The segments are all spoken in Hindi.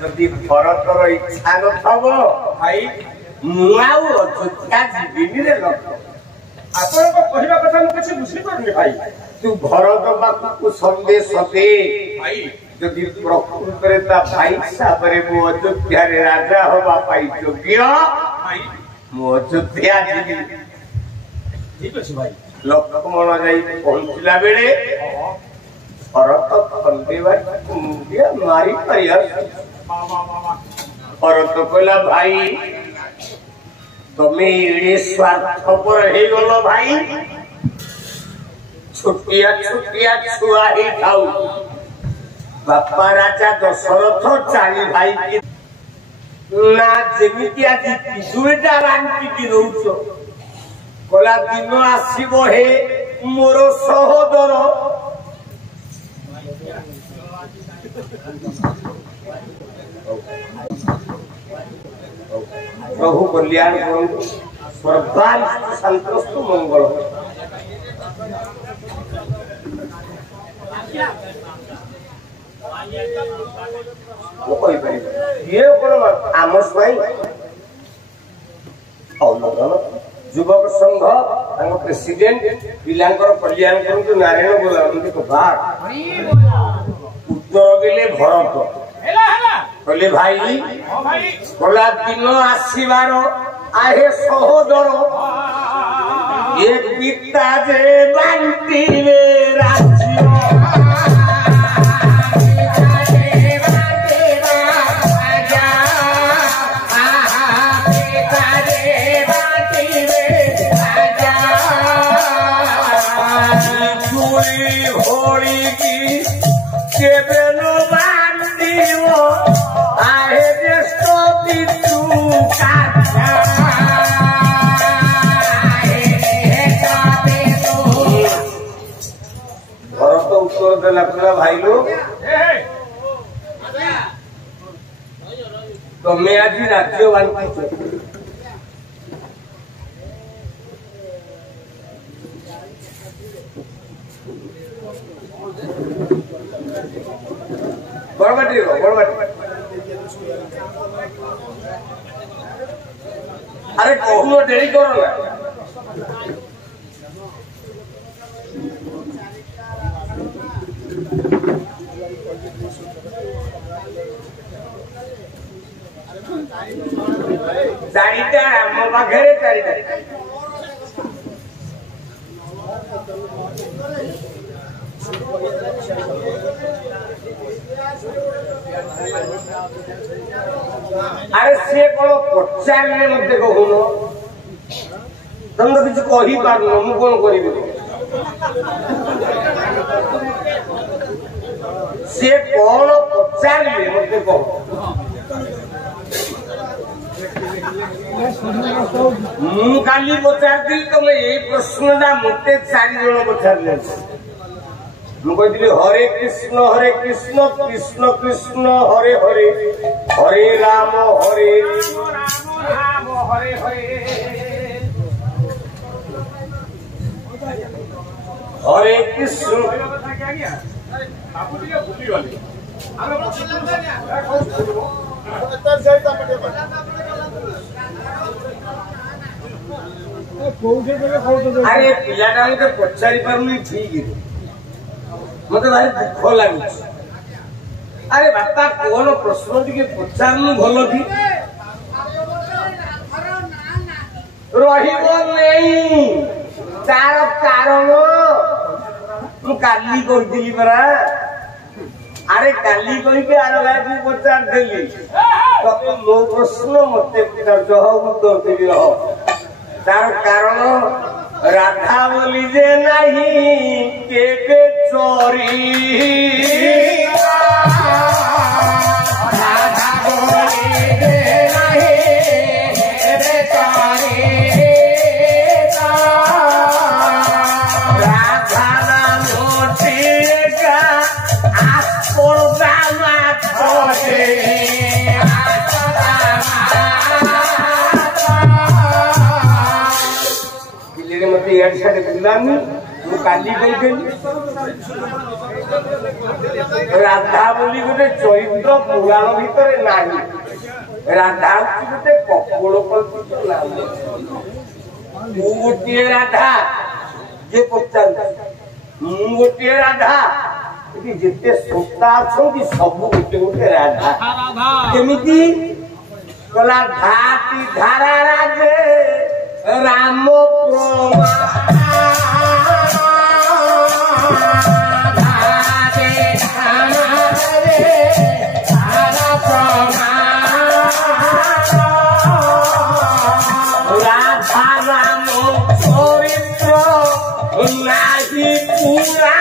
जदि भरतर इच्छा नथब भाई मुआउ अयोध्या जीविनी रे लोक आपण को कहबा कथा मु किछ बुझी परनी भाई तू भरत बाकु संदेश दे भाई जदि प्रकृत रे ता भाई साबरे मु अयोध्या रे राजा होबा पाई योग्य भाई मु अयोध्या जीवी ठीक अछि भाई लक्ष्मण जाई पहुंचला बेले भरत खंडेवा मुंडिया मारी परिया भरत कहला भाई तुम्हें एड़े स्वार्थपर हे गलो भाई छुटिया छुटिया छुआ ही खाऊ बापा राजा दशरथ चारि भाई की ना जेमिति आज पिजुएटा रांटी की रहउछ कला दिन आसीबो हे मोर सहोदर प्रभु कल्याण करूं सर्वारिष्ट संतोषु मंगल ये आम युवक संघ प्रेसिडेंट पिलांकर कल्याण करूँ नारायण बोलते कथा उत्तर देले भरत कहले भाई कला दिन आसबार आहे सहोदर ये पिता जे बांटी राज्य होली की केबेलो बांधियो आहे ज्येष्ठ पितृ काछा भरत उत्तर देला पूरा भाई लोग तुम्हें आज राज्य बांधि बड़बाटी अरे कहूँ डेरी करो ना चारिटा मो पाखे चारिटा अरे से कौन पचारे मत कहून तुम तो किसी कही पार्न मु कौन करी से कौन पचारे मत कह मु काली पचार दी तुम ये प्रश्न मत 4 जन पचार हरे कृष्ण कृष्ण कृष्ण हरे हरे हरे राम हरे हरे कृष्ण अरे पिलाटा मत पचारि पारुनी ठीक मत भारी दुख लगुच अरे बापा कौन प्रश्न टी पचार भल थी रही तार कारण काली करी परा अरे काली करके आर लाइफ पचार देली तब मो प्रश्न मत उत्तर देवी रह तार कारण राधा बोली जे नहीं केबे चोरी राधा बोली जे नहीं केबे चोरी राधा नाम मोटिका आस्पर दामा छोड़े मत काली राधा बोली गोटे चरित्र पुराण भितर नाही राधा गोटे कपोल कल्पित नाम गोटे राधा जे पचार गोटे राधा जिते श्रोता अच्छा सब गोटे गोटे राधा केमिति कला धाती धारा राजे राम राधा राम चरित्र नाही पूरा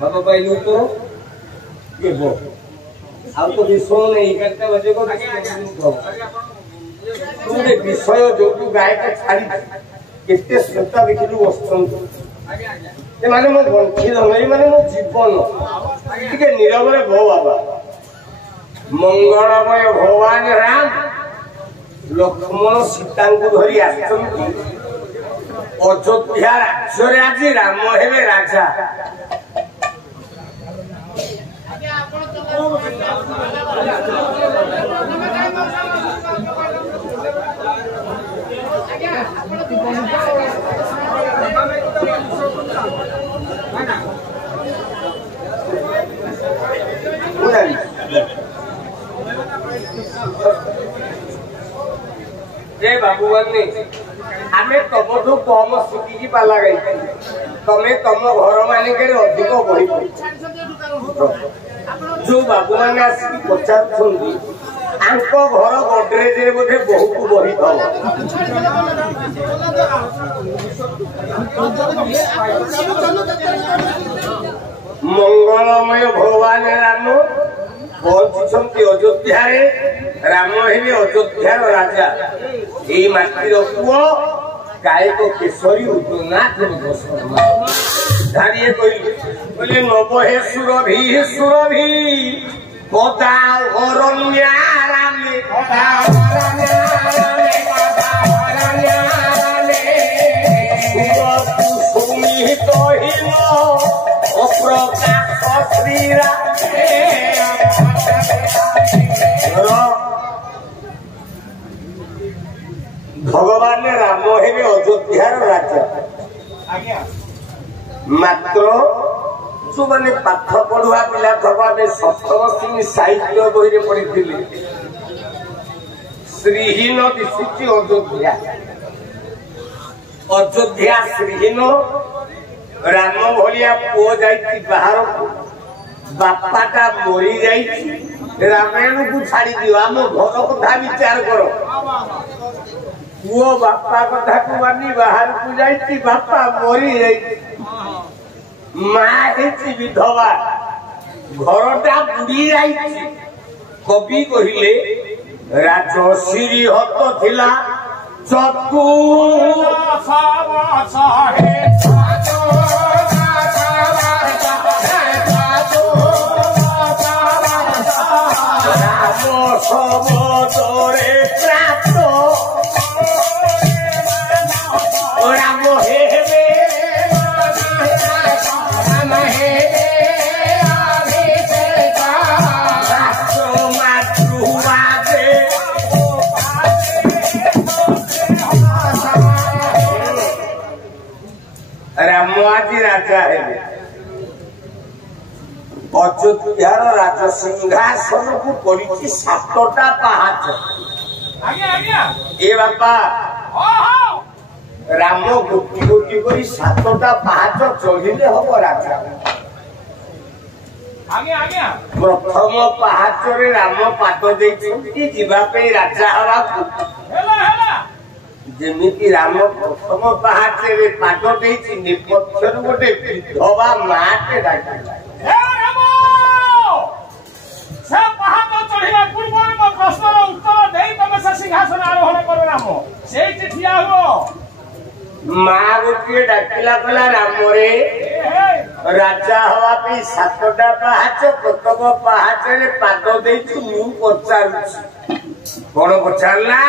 बाबा पहलू तो ये वो अब तो विषय नहीं करते बच्चे को तुमने विषय जो तू गाय के छाड़ी कितने श्रोता देखिलु वस्त्र ये माने मो गंठी नहीं माने मो जीवन ठीक है नीरव रे भो बाबा मंगलमय भगवान राम लक्ष्मण सीता को धरी आसଛନ୍ତି अयोध्या राज्य आज राम हेबे राजा बाबूवानी आमे तमठू कम शिखी पाला गई तमे तम घर मानिक अधिक बही जो बाबू मैंने आसिक पचार घर गडरेज बोधे बहुत बही थव मंगलमय भगवान राम पहुंची अयोध्या राम हेले अयोध्यार राजा ये माटीर पुओ गायक केशरी उद्यनाथ शर्मा धारिए कहले नव हे सुरभि कदा अरण्या रामे सुमित हिल अप्रकाश श्रीरा भगवान राम हेले अयोध्यार राजा मात्र जो मैंने पाठ पढ़ुआ पिला थवा में सप्तम श्रेणी साहित्य बही पढ़ी श्रीहीन दिशुची अयोध्या श्रीहीन राम भलिया पुओ जाई बाहर को बापाटा मरी जाई रामायण को छाड़ी दियो आम घर कथा विचार करो पुओ बापा कथा को मानी बाहर को जाई बापा मरी जाई माँ विधवा घरटा बुड़ी जाई कवि कहले राजश्री हत थिला चतु राम सबरे प्राप्त राम हेबे रामवाजी राजा है अयोध्यार राज सिंहासन को पड़ी सातटा पहाच ए बापा राम गोटी गोटी कर सातटा पहाच चढ़िले हम राजा प्रथम पहाच राम पाद देती राजा हवा जेमिति राम प्रथम पहाच पाद देती नेपथ्य गोटे विधवा माटे डाकिला सिंहासन आरोहण कर राम से माँ गोटे डाकिला कला राम रे राजा हवा सातटा पहाच प्रथम पहाच पाद देती मु पचार कौन पचारा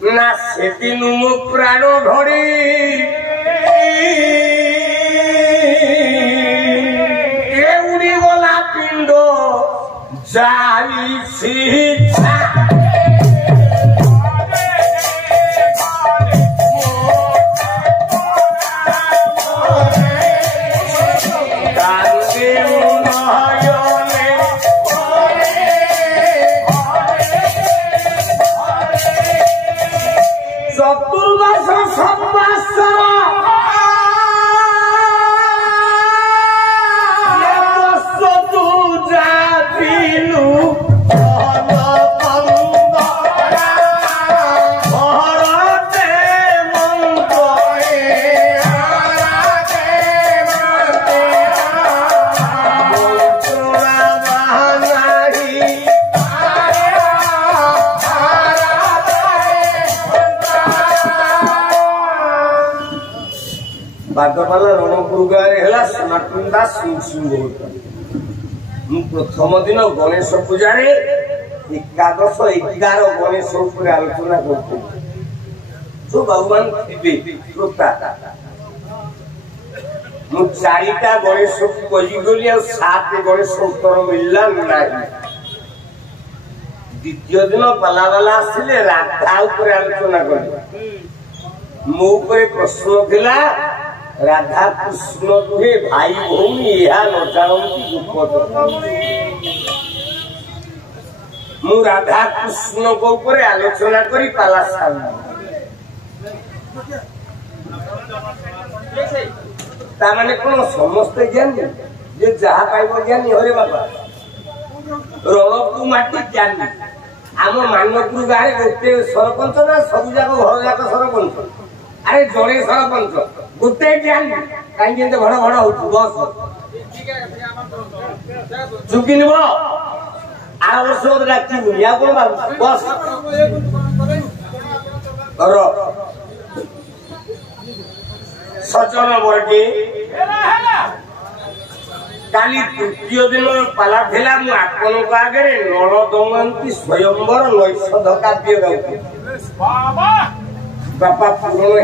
না সেদিন মো প্রাণ ধরি উড়ি গলা পিণ্ড যাইছি চতুর্মাস সংবৎসর তু যাবিলু ভরতে মন্ত্রে बादपाला रणपुर गाँव है सनातन सिंह प्रथम दिन गणेश पूजा एकादश 11 गणेश आलोचना करते जो भगवान थे चारिटा गणेश को कहीगली 7 गणेश उत्तर मिलला ना द्वितीय दिन पालावाला आसिले राधा उपर आलोचना कले मो प्रश्न थिला राधा कृष्ण दुहे भाई भौमी यह न जानती गुप्त मु राधा कृष्ण को ऊपर आलोचना करी पाला ताने कौन समस्त ज्ञानी जे जहा पाइब ज्ञानी हरे बाबा रणपु माटी ज्ञानी आम मानपुर गाँव गोटे सरपंच ना सब जाक घर जाक सरपंच अरे जड़े सरपंच गोटे ज्ञानी कहीं घड़ घड़ हो बस चुकी निब आर वर्ष डाकू या कौन बस सजन वर्गे काली तृतीय दिन पाला थिला मु आपन आगे नल दमयंती स्वयंवर नैषध काव्य गाउथि बापा पूर्ण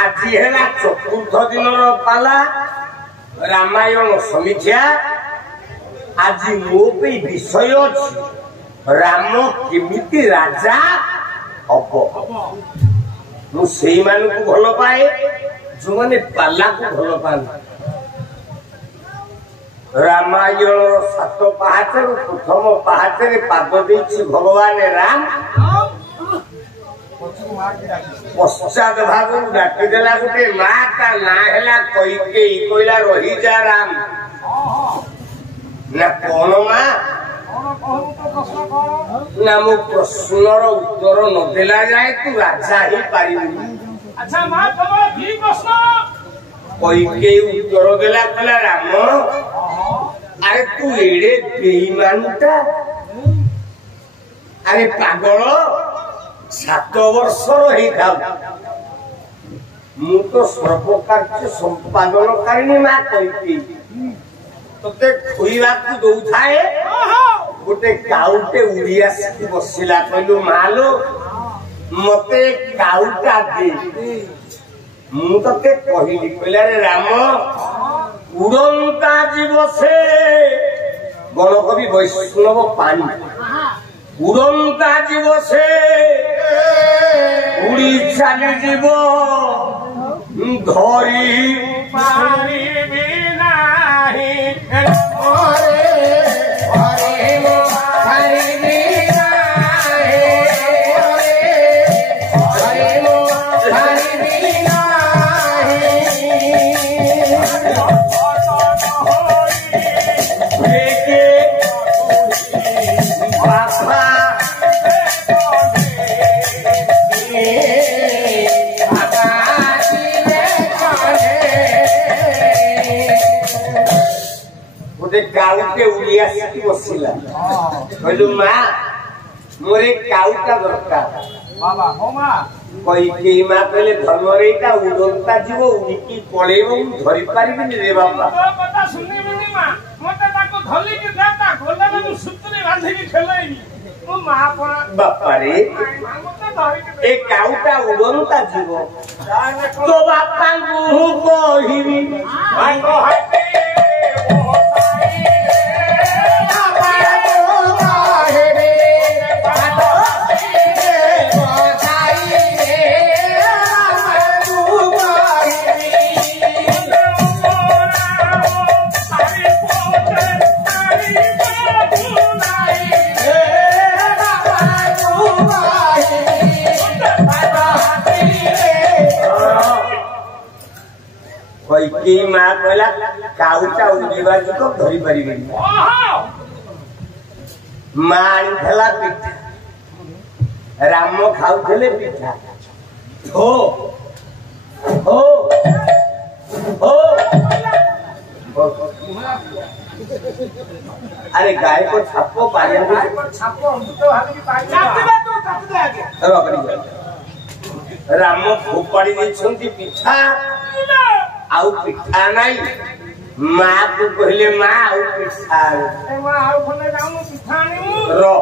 आज है चतुर्थ दिन पाला रामायण समीक्षा आज मो पे विषय अच्छी राम केमिति राजा हम मुझे भल पाए जो मैंने पाला को भल पाते रामायण 7 पहाचर प्रथम पहाचर पाद देछि भगवान राम पश्चात भाग डाकी देला गोटे माँ ता ना हैला कैकेयी कहला रही जा राम ना कौन माँ ना मो प्रश्नर उत्तर न देला जाए तू राजा ही पारिबी। अच्छा माँ तमर की प्रश्न कैकेयी उत्तर देला कहला राम अरे तू एड़े बेईमानटा अरे पागल 7 वर्षर मु तो सर्वकार्य संपादनकारिणी माँ कैकेयी तोते खुईवा दौ थाए गोटे काउटे उड़ी आसिक बसिला कहलु मालो मते काउटा दे मु तते कहली कहला रे राम उड़ंता जीव से गणकवि वैष्णव पानी उड़ंता जीव से उड़ी चली जीव धरी पानी भी नाही काउटे उड़िया बसला कहलु माँ मोर काउटा दरकार कैकेयी माँ कहले धर्मरे एटा उड़ंता जीव उड़िकी पळेइबो धरि पारिबिनि रे बाबा धली के दाता गोला में सुतरी बांधी के खेलेनी ओ मां पा बापा रे ए काउटा उड़ंता जीव तो बापा को कहिबी भागो हटे की माँ कहला काउटा उड़ीबा को धरी परिबे माँ आनिथला पिठा राम खाउथले पिठा हो हो हो अरे गाय को छापो पाया छापो हम तो हाथ की पाई छापते तो छापते आगे राम खोपाड़ी देछंती पिठा आउ पिठा नहीं माँ को कहले माँ आउ पिठा माँ आउ खने जाऊ पिठा नहीं रो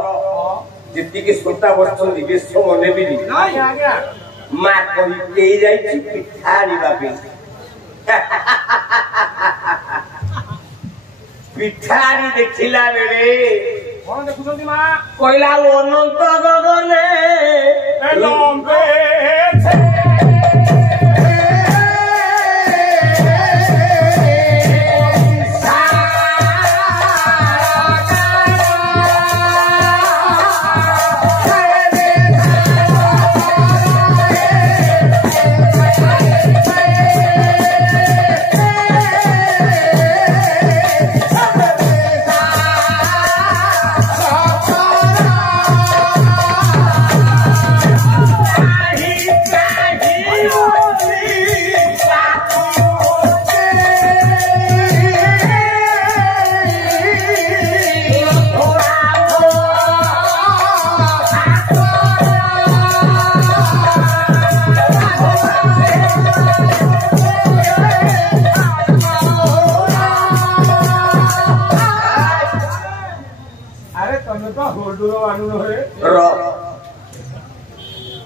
जितनी की सोता बस्तन दिवेश मने भी नहीं आ गया माँ कही के जाई पिठा आनिबा पे पिठा आनी देखिला बेले कौन देखुछंती माँ कहला अनंत गगने लंबे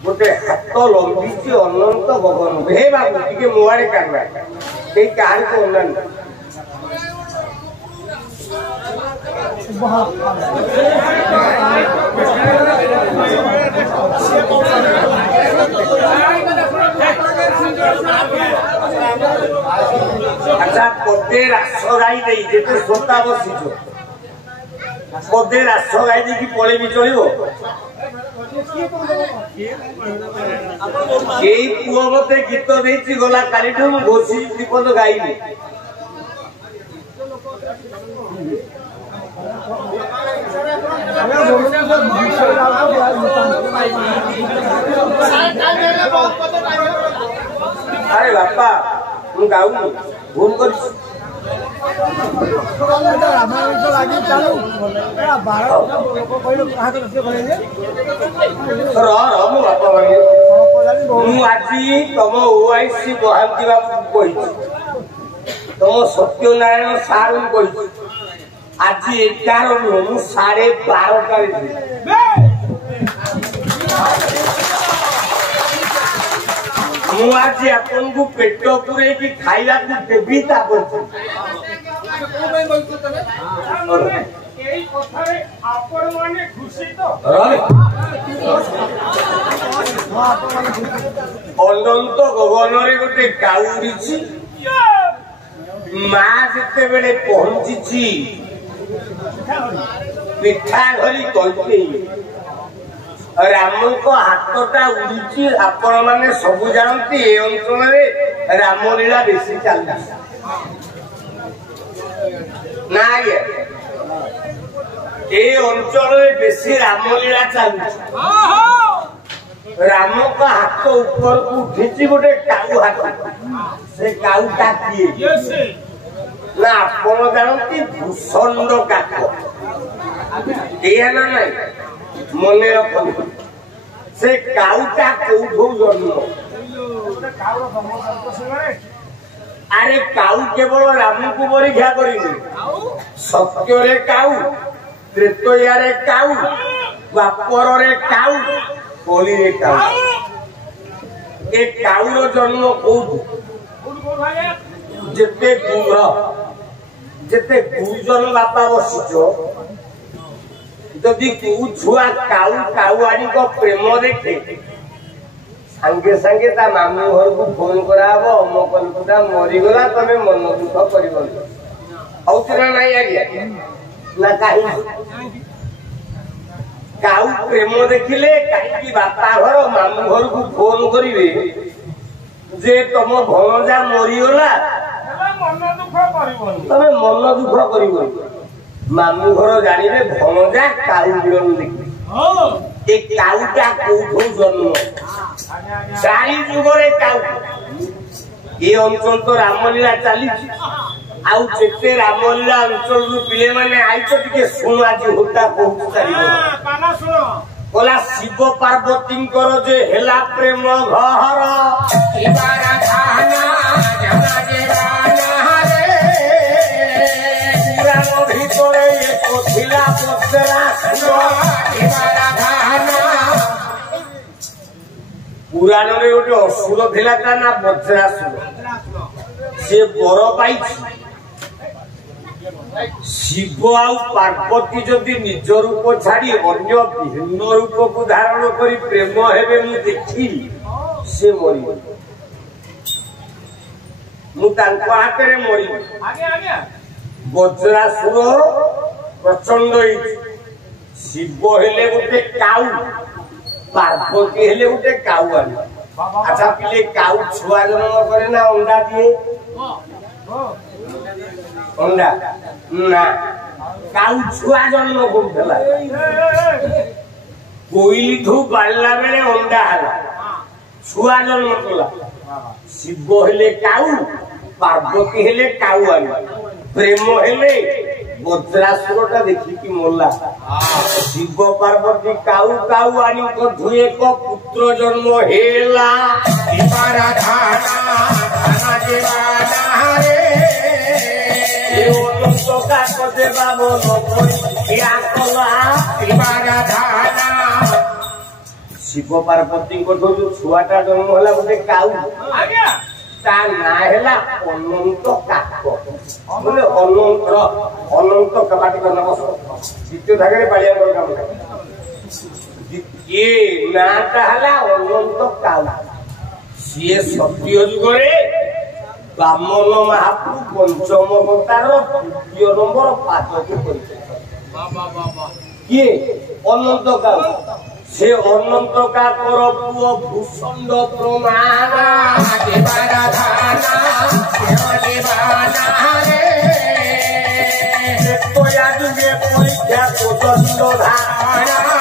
गोटे हाथ लंबी अनंत गगन हे बाबू टे मुआड़े काटवा कहीं कहानी को अनंत अच्छा पदे रास गाई नहीं जेते सोता बसी पदे रास गाई देखी पड़े भी चलो पुओ मत गीत देती गला काली घोषी दीपद गाइबी अरे बापा मु गाऊनी भूल कर तुम ओआईसी बहाती बाबू तुम सत्यनारायण सार आज 11 नु 12:30 आज आपन को पेट पुरे की खाइला को देबी ता अनंत गगन गोटे गाउरी माँ जिते बेले पहुंची पिठा धरी कहते राम को हाथटा उड़ी आपण मैंने सब जानती ए अंचल रामलीला बेसी चलता ना ए अंचल बेसी रामलीला चलती राम का हाथ ऊपर को उठी गोटे काऊ हाथ से काऊटा किए ना आपण जानती भूषण काक ना नहीं मन रख से काऊटा कौठू जन्म अरे काऊ केवल राम को परीक्षा करी ସତ୍ୟରେ କାଉ, ତ୍ରେତୟାରେ କାଉ, ଦ୍ୱାପରରେ କାଉ, କଳିରେ କାଉ। ଏ କାଉର ଜନ୍ମ କୋଉଠୁ? ଯେତେ ଗୁରୁଜନ ବାପା ବସିଛ, ଯଦି କୋଉ ଛୁଆ କାଉ କାଉଆଣିଙ୍କ ପ୍ରେମ ଦେଖେ, ସାଙ୍ଗେ ସାଙ୍ଗେ ତା ମାମୁଁ ଘରକୁ ଫୋନ କରାହବ, ଅମକ ଲୋକଟା ମରିଗଲା, ତମେ ମନ ଦୁଃଖ କରିବନି। ହଉଛି ନା ନାଇଁ ଆଜ୍ଞା? ନା କାହିଁକି? କାଉ ପ୍ରେମ ଦେଖିଲେ କାହିଁକି ବାପା ଘର ମାମୁଁ ଘରକୁ ଫୋନ କରିବେ ଯେ ତମ ଭଣଜା ମରିଗଲା, ତମେ ମନ ଦୁଃଖ କରିବନି। ମାମୁଁ ଘର ଜାଣିବେ ଭଣଜା କାଉ ବିରଣ ଦେଖିବେ। ଏ କାଉଟା କୋଉଠୁ ଜନ୍ମ? ଚାରି ଯୁଗରେ କାଉ। ଏ ଅଞ୍ଚଳ ତ ରାମଲୀଳା ଚାଲିଛି, ଆଉ ଯେତେ ରାମଲୀଳା ଅଞ୍ଚଳରୁ ପିଲେମାନେ ଆଇଛ ଟିକେ ଶୁଣ ଆଜି ହୋତା କହୁଛୁ ଚାରିବ। କଲା ଶିବ ପାର୍ବତୀଙ୍କର ଯେ ହେଲା ପ୍ରେମ ଘର, ପୁରାଣ ଭିତରେ ଏକ ଥିଲା ବଜ୍ରାସୁର। ପୁରାଣରେ ଗୋଟେ ଅସୁର ଥିଲା, ତା ନା ବଜ୍ରାସୁର। ସେ ବର ପାଇଛି, ଶିବ ଆଉ ପାର୍ବତୀ ଯଦି ନିଜ ରୂପ ଛାଡି ଅନ୍ୟ ଭିନ୍ନ ରୂପକୁ ଧାରଣ କରି ପ୍ରେମ ହେବେ ମୁଁ ଦେଖିଲି, ସେ ମରିବ। ମୁଁ ତାଙ୍କ ହାତରେ ମରିବି। ବଜ୍ରାସୁର ପ୍ରଚଣ୍ଡ ହେଇଛି। ଶିବ ହେଲେ ଗୋଟେ କାଉ, ପାର୍ବତୀ ହେଲେ ଗୋଟେ କାଉଆଣି। ଆଚ୍ଛା ପିଲେ, କାଉ ଛୁଆ ଜନ୍ମ କରେ ନା ଅଣ୍ଡା ଦିଏ? ଅଣ୍ଡା ନା, କାଉ ଛୁଆ ଜନ୍ମ କରୁଥିଲା। କୋଇଲିଠୁ ବାଳିଲା ବେଳେ ଅଣ୍ଡା ହେଲା, ଛୁଆ ଜନ୍ମ କଲା। ଶିବ ହେଲେ କାଉ, ପାର୍ବତୀ ହେଲେ କାଉଆଣି। ପ୍ରେମ ହେଲେ ବଜ୍ରାସୁରଟା ଦେଖିକି ମଲା। ଶିବ ପାର୍ବତୀ କାଉ କାଉଆଣିଙ୍କ ଠୁ ଏକ ପୁତ୍ର ଜନ୍ମ ହେଲା। ଶିବ ପାର୍ବତୀଙ୍କ ଠୁ ଯୋଉ ଛୁଆଟା ଜନ୍ମ ହେଲା ଗୋଟେ କାଉ, ତା ନାଁ ହେଲା ଅନନ୍ତ କାକ। ମାନେ ଅନନ୍ତ କବାଟି ନବ ଦ୍ୱିତୀୟ ଭାଗରେ ପାଳିଆଙ୍କର କାମ। ଏ ନାଁଟା ହେଲା ଅନନ୍ତ କାଉ। ସିଏ ସତ୍ୟ ଯୁଗରେ ବାମନ ମହାପ୍ରଭୁ ପଞ୍ଚମ ଅବତାର ତୃତୀୟ ନମ୍ବର ପାଦକୁ କରିଛନ୍ତି। କିଏ? ଅନନ୍ତ କାଉ। ସେ ଅନନ୍ତ କାକର ପୁଅ ଭୂଷଣ୍ଡ ପ୍ରମାଣ ଯୁଗେ ପରୀକ୍ଷା ପ୍ରଚଣ୍ଡ ଧାରଣା।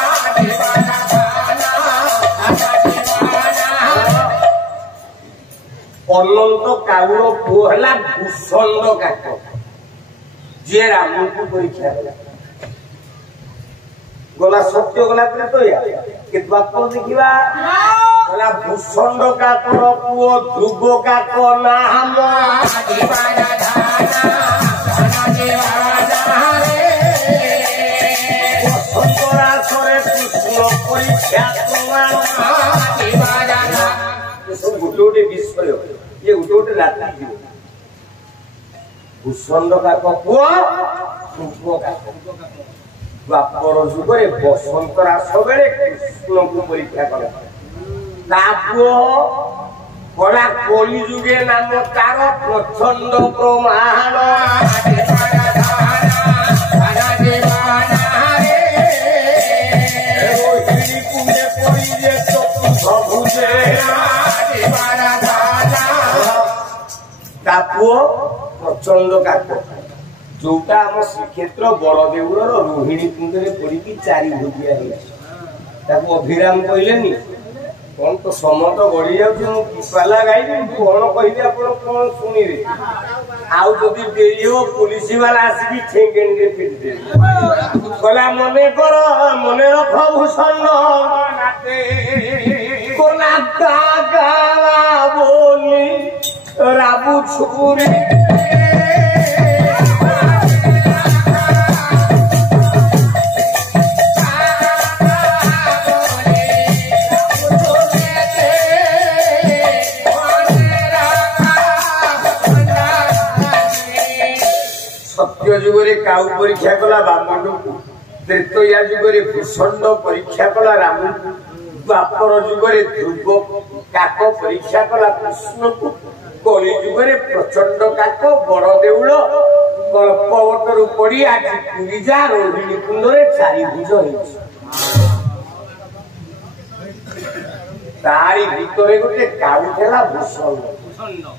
ଅନନ୍ତ କାଉର ପୁଅ ହେଲା ଭୂଷଣ୍ଡ କାକ, ଯିଏ ରାମଙ୍କୁ ପରୀକ୍ଷା କଲା। ଗଲା ସତ୍ୟ ଗଲା ତ୍ରେତୟା, କିନ୍ତୁ ବାପ ଦେଖିବା ଗଲା ଭୂଷଣ୍ଡ କାକର ପୁଅ ଧ୍ରୁବ କାକ ନାମ। ବସନ୍ତରାସରେ କୃଷ୍ଣ ପରୀକ୍ଷା ପ୍ରମାଣ। ଏସବୁ ଗୋଟେ ଗୋଟେ ବିଷୟ, ଇଏ ଗୋଟେ ଗୋଟେ ରାତି ଯିବ। ଭୂଷଣ୍ଡ କାକ ପୁଅ ଧ୍ରୁବ କାକ। ଦ୍ୱାପର ଯୁଗରେ ବସନ୍ତ ରାସ ବେଳେ କୃଷ୍ଣଙ୍କୁ ପରୀକ୍ଷା କଲେ। ତା ପୁଅ କଳା କଳି ଯୁଗେ ନାମ ତାର ପ୍ରଚଣ୍ଡ ପ୍ରମାଣ। ତା ପୁଅ ପ୍ରଚଣ୍ଡ କାକ, ଯୋଉଟା ଆମ ଶ୍ରୀକ୍ଷେତ୍ର ବଳଦେଉଳର ରୋହିଣୀ କୁଣ୍ଡରେ ପଡିକି ଚାରି ଭୋଜିଆ ହେଇଛି। ତାକୁ ଅଭିରାମ କହିଲେନି? କଣ ତ ସମତ ଗଡି ଯାଉଛି, ମୁଁ କିପାଲା ଗାଇବି, କଣ କହିବି ଆପଣ କଣ ଶୁଣିବେ? ଆଉ ଯଦି ଡେରି ହବ ପୋଲିସ ବାଲା ଆସିକି ଠେଙ୍ଗେଣିରେ ପିଟିଦେବେ। କହିଲା ମନେ କର, ମନେ ରଖ ଭୂଷଣ୍ଡ କୋନା କାଗା ବୋଲି ରାବୁ ଛୁରୀ। सत्य जुगरे काऊ परीक्षा कला बामन को त्रेतया जुगरे भूषंड परीक्षा कला राम द्वापर जुगरे ध्रुव काक परीक्षा कला कृष्ण को कलि जुगरे प्रचंड काक बड़ देउल कल्पवटर पड़ी आज पुरीजा रोहिणी कुंडरे चारिभुज होइछि तारी भितरे गोटे काऊ थेला भूषण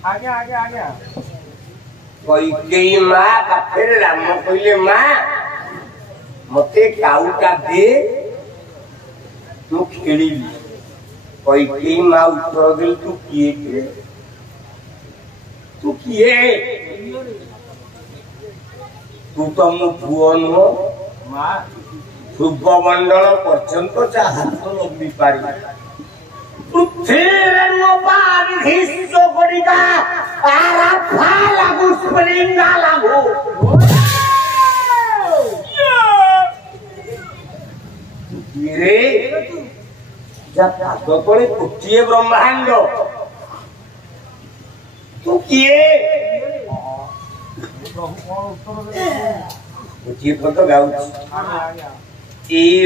आज्ञा आज्ञा आज्ञा कई माँ पाखे राम कहले माँ मते काउटा दे तू खेली कई माँ उत्तर दिल तू किए तू किए तू तो मो पुओ नुह ध्रुवमंडल पर्यंत जा हाथ लंबी पारी पृथ्वी लागू स्प्रिंगा लागू तले गोटे ब्रह्मांड तू किए गोटे पद गाँच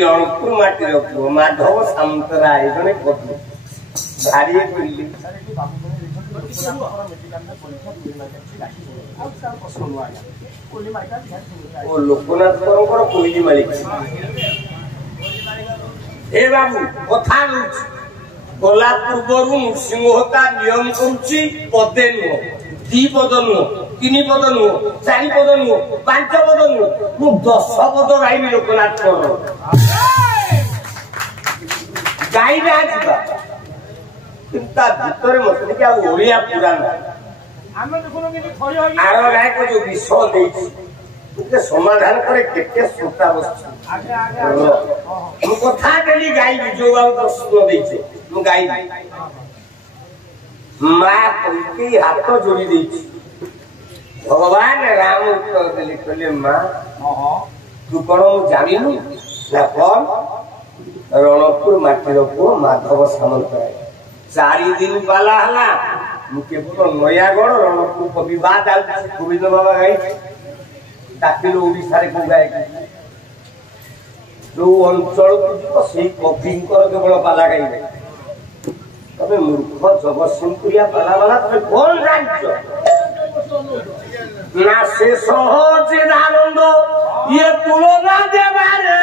रणपुर माटीर पुओ माधव सामंतराय जड़े पद भारी लोकनाथ कोईली मालिक हे बाबू कथा गला पूर्व नृसिंह होता नियम करुच्ची पदे नुह दी पद नुह तीन पद नुह चारि पद नुह पांच पद नुह मु 10 पद गाइबी लोकनाथ गाइबे आज भितर मत क्या ओडिया पुराण आर गायक जो विषय समाधान करे केते श्रोता बस कथा डेली गाइबी जो दर्शन देचे गाइबी माँ कई हाथ जोड़ी देची भगवान राम उत्तर देले कहले माँ तू कौन जानिनु ना कौन रणपुर माटीर पुओ माधव सामंतराय 4 दिन पाला हला केवल नयागढ़ रणपुर कविवाद गोविंद बाबा गाई डाकिल ओडिशा को गाय जो अंचल को से कवि केवल पाला गाइबे तबे मूर्ख जगतसिंहपुरिया पाला वाला तबे कौन राज्य ना से सहज आनंद ये तुलना देवारे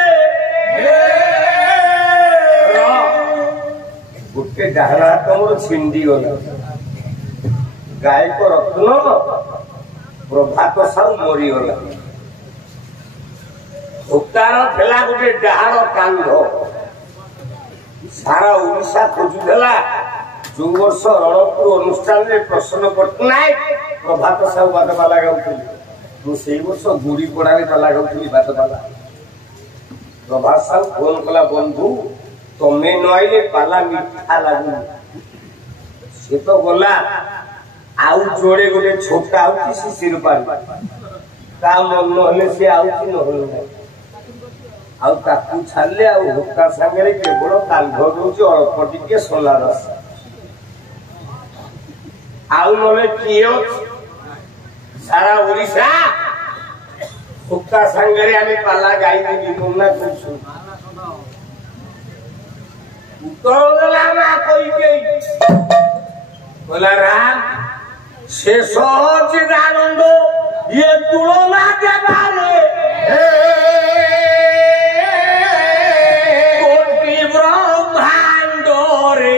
गोटे डाहना तुम छिंडी गला गायक रत्न प्रभात साहू मरीगला उतार थेला गोटे डाहार कांध सारा ओडिशा खोजुला जो वर्ष रणपुर अनुष्ठान में प्रसन्न पट्टनायक प्रभात साहू बादपाला गाँव से वर्ष गुड़ी पड़ा पाला गाँव बादपाला प्रभात साहू फोन कला बंधु तमे नईले पाला मीठा लगू से तो गला आउ जोड़े गोटे छोटा आउची शिशिर पानी ता मन नहले से आउची नहले आउ ताकू छाड़ले आउ होका संगे केवल काल्भ दउची अल्प टिके सोला रस आउ नहले किए सारा ओडिशा होका संगे आमे पाला गाई देबी कोना कुछु बोला राम से सहज आनंद ये तुलना के बारे कोटि ब्रह्मांड रे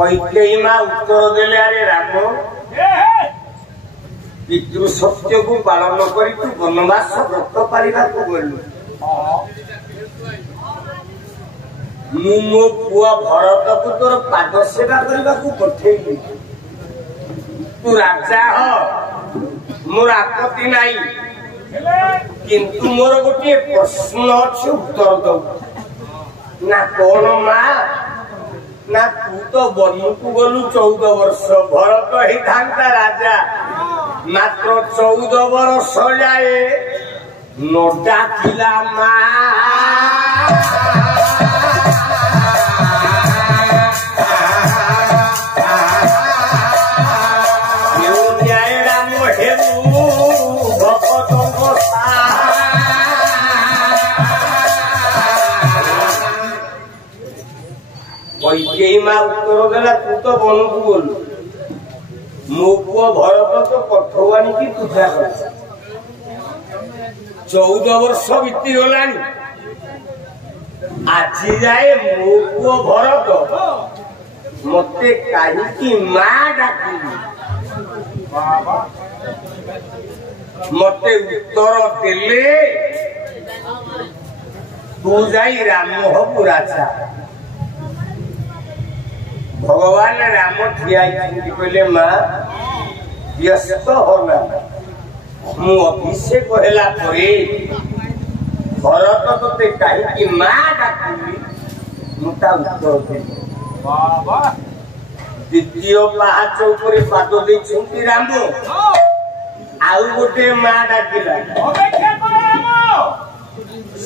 कैकेयी मां उत्तर देले अरे राम पितृ सत्य को पालन करी तू वनवास व्रत पालिबा को गलु मु मो पुआ भरत को तोर पाद सेवा करबा को पठेइली तू राजा हो मोर आपत्ति नाही किंतु मोर गोटे प्रश्न अछि उत्तर दो ना कौन मां ना तू तो बनु को गलु 14 वर्ष भरत ही थांता राजा मात्र 14 वर्ष जाए नोटा किला कैकेयी मां उत्तर देला तू तो बनु को गलु मो पुआ भरत तो पठवानी की पूजा कर 14 वर्ष बीती गलानी आज जाए मो पुआ भरत मते काहीकि मां डाकिली मते उत्तर देले तू जाई राम हबु राजा भगवान राम ठिया कहले मां व्यस्त होना मु अभिषेक होला परे भरत तोते काहीकि मां डाकिली मुता उत्तर देले बाबा द्वितीय पाहाच ऊपर पाद दे छुंती राम आउ गोटे मां डाकिला अपेक्षा कर राम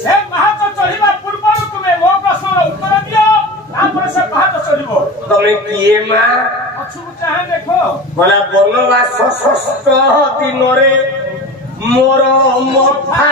से पाहाच चढ़िबा पूर्व तुमे मो प्रश्न उत्तर दियो तापर से पाहाच चढ़िबो तमे किए मां अछु चाहे देखो बोला वनवास षष्ठ दिन रे मोर मथा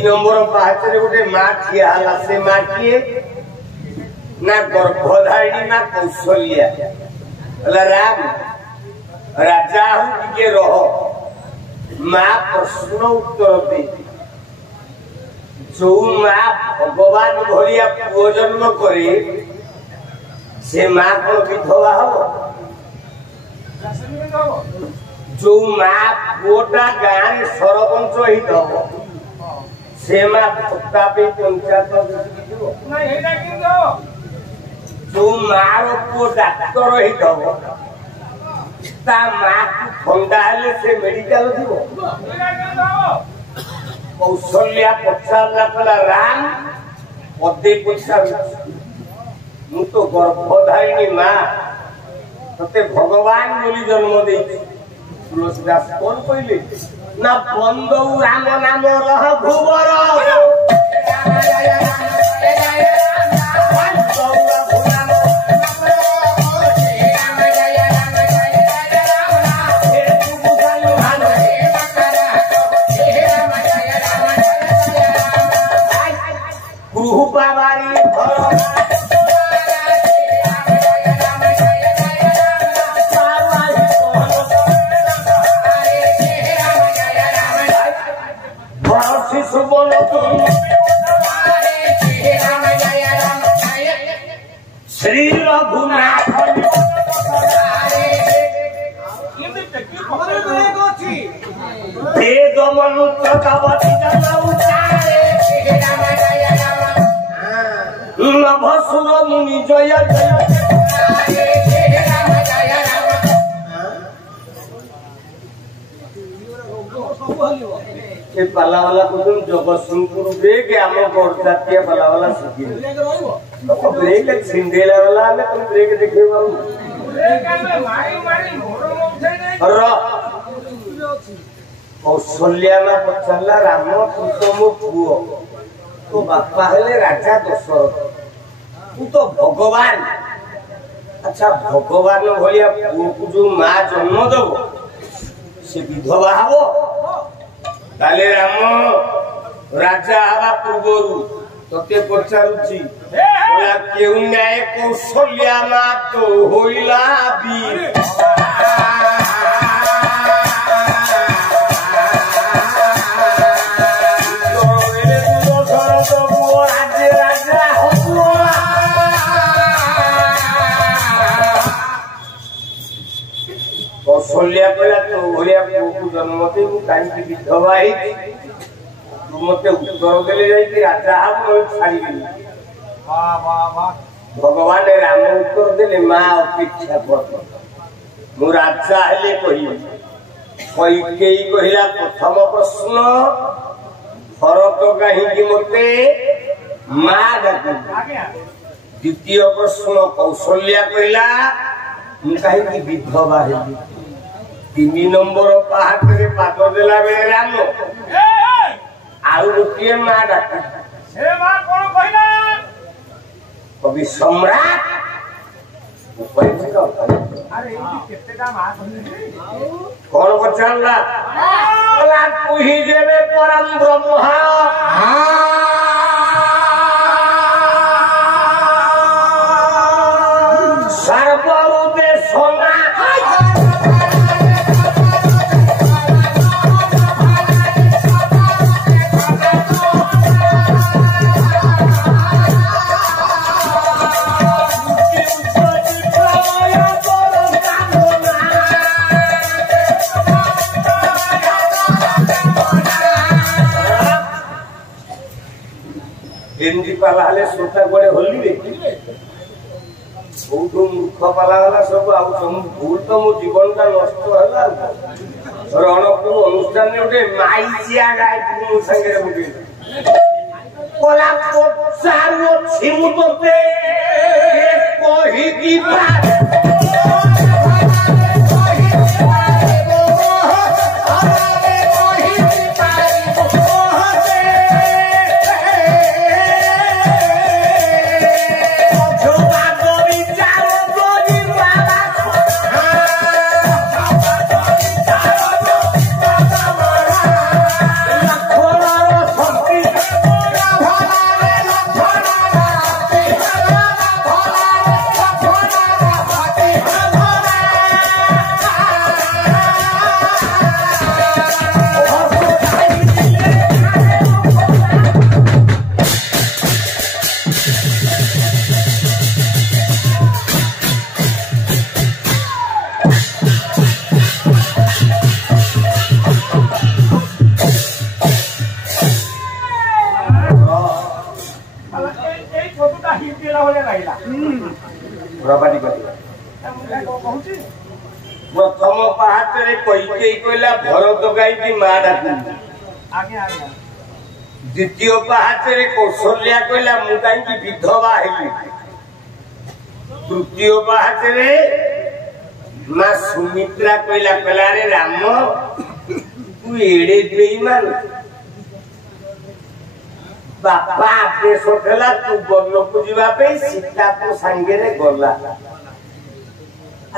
नंबर 5 रे गोटे मां ठिया हला से मां किए ना गर्भधारिणी ना कौशल्या हला राम राजा हूँ टिके रह मां प्रश्न उत्तर दे जो मां भगवान भलिया पुओ जन्म करे से मां को विधवा हो जो मां पुओटा गाँ सरपंच ही दब से मां भक्ता पे पंचायत जो मार पुओ डाक्टर ही दब ता मां को ठंडा हेले से मेडिकल दिव कौशल्या पचारला पला राम पदे पचार मु तो गर्भधारिणी मां तते भगवान बोली जन्म दे तुलसीदास कौन कहले ना बंदौ राम नाम रह भुवर श्री रघुनाथ वेद मनुष्य नभसुर मुनि जय जय पाला वाला को जगतसिंहपुर ब्रेक आम बरजातिया पाला वाला शिखी ब्रेक छिंडेला वाला तुम ब्रेक देखे कौशल्या मां पचारा राम तू तो मो पुओ तो बापा हेले राजा दशरथ तू तो भगवान अच्छा भगवान भलिया पुओ को जो मां जन्म दब से विधवा हबो ताले राम राजा हवा पूर्वरु তোকে পচারুছি কেউ ন্যায় কৌশল্যা মা তো হইলা বীর কৌশল্যা কইলা তো ভলিয়া পুଅକୁ ଜନ୍ମ ଦେବୁ କାହିଁକି ବିଧବା ହେଇଛି ତୁ ମତେ ଉତ୍ତର ଦେଲେ ଯାଇକି ରାଜା ହବ ଛାଡ଼ିବିନି ଭଗବାନ ରାମ ଉତ୍ତର ଦେଲେ ମା ଅପେକ୍ଷା କର ମୁଁ ରାଜା ହେଲେ କହିବି କୈକେୟୀ କହିଲା ପ୍ରଥମ ପ୍ରଶ୍ନ ଭରତ କାହିଁକି ମତେ ମା ଡାକିଲା ଦ୍ୱିତୀୟ ପ୍ରଶ୍ନ କୌଶଲ୍ୟା କହିଲା ମୁଁ କାହିଁକି ବିଧବା ହେବି 3 ନମ୍ବର ପାହାଚରେ ପାଦ ଦେଲା ବେଳେ ରାମ ଆଉ ଗୋଟିଏ ମା ଡାକିଲା ସେ ମା କଣ କହିଲା କବି ସମ୍ରାଟ କଣ ପଚାରିଲା ତୁହି ଯେବେ ପରମ ବ୍ରହ୍ମ ସର୍ବହୃଦେ ସନା ଏମିତି ପାଲା ହେଲେ ସୋଟା କୁଆଡେ ହୋଲିବେ କୋଉଠୁ ମୂର୍ଖ ପାଲା ହେଲା ସବୁ ଆଉ ଭୁଲ ତ ମୋ ଜୀବନଟା ନଷ୍ଟ ହେଲା ରଣପୁର ଅନୁଷ୍ଠାନରେ ଗୋଟେ ମାଇଚିଆ ଗାଇଥିଲି ମୋ ସାଙ୍ଗରେ ଗୋଟେ କଲା ପଚାରୁ ଅଛି ମୁଁ ତୋତେ କହିକି प्रथम पाहाचरे कईकेयी कहला भरत काईकी मां डाकुंदी द्वितीय पाहाचरे कौशल्या कहला मु काईकी विधवा हेली तृतीय पाहाचरे मां सुमित्रा कहला कहला रे राम तू एड़े बेईमान बापा आदेश देला तू बन को जीवा पे सीता को संगे रे गला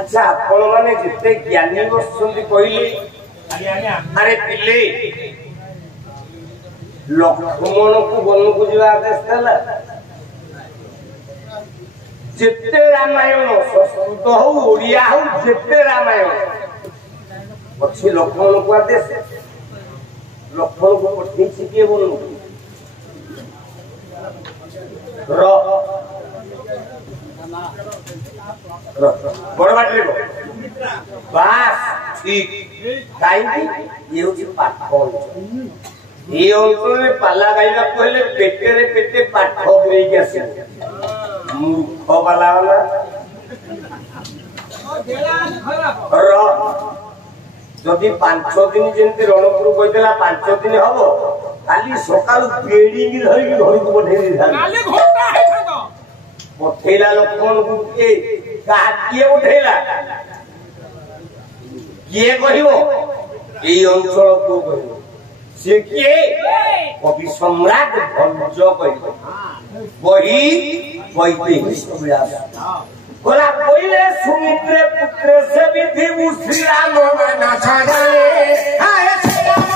अच्छा आपण माने जिते ज्ञानी बसुंदी कहले अरे पिले लक्ष्मण को वन को जीवा आदेश देला जिते रामायण संस्कृत हो ओडिया हो जिते रामायण अच्छी लक्ष्मण को आदेश लक्ष्मण को पठे किए वन बड़ बाटे बास ठीक कहीं ये पाठ ये अंचल पाला गाइबा कहले पेटे पेटे पाठ बुड़े आस मूर्ख बाला जदि 5 दिन जमी रणपुर कहला 5 दिन हम खाली सकाल बेड़ी धरिकी घर को पठे पठेला लक्ष्मण को किए उठेला किए कहिबो ए अंचल को कहिबो से किए कवि सम्राट भंज कहिबो वही कईकेयी व्यास बोला कोइले सुमित्रे पुत्र से विधि श्री राम ना छाड़े हाय श्री राम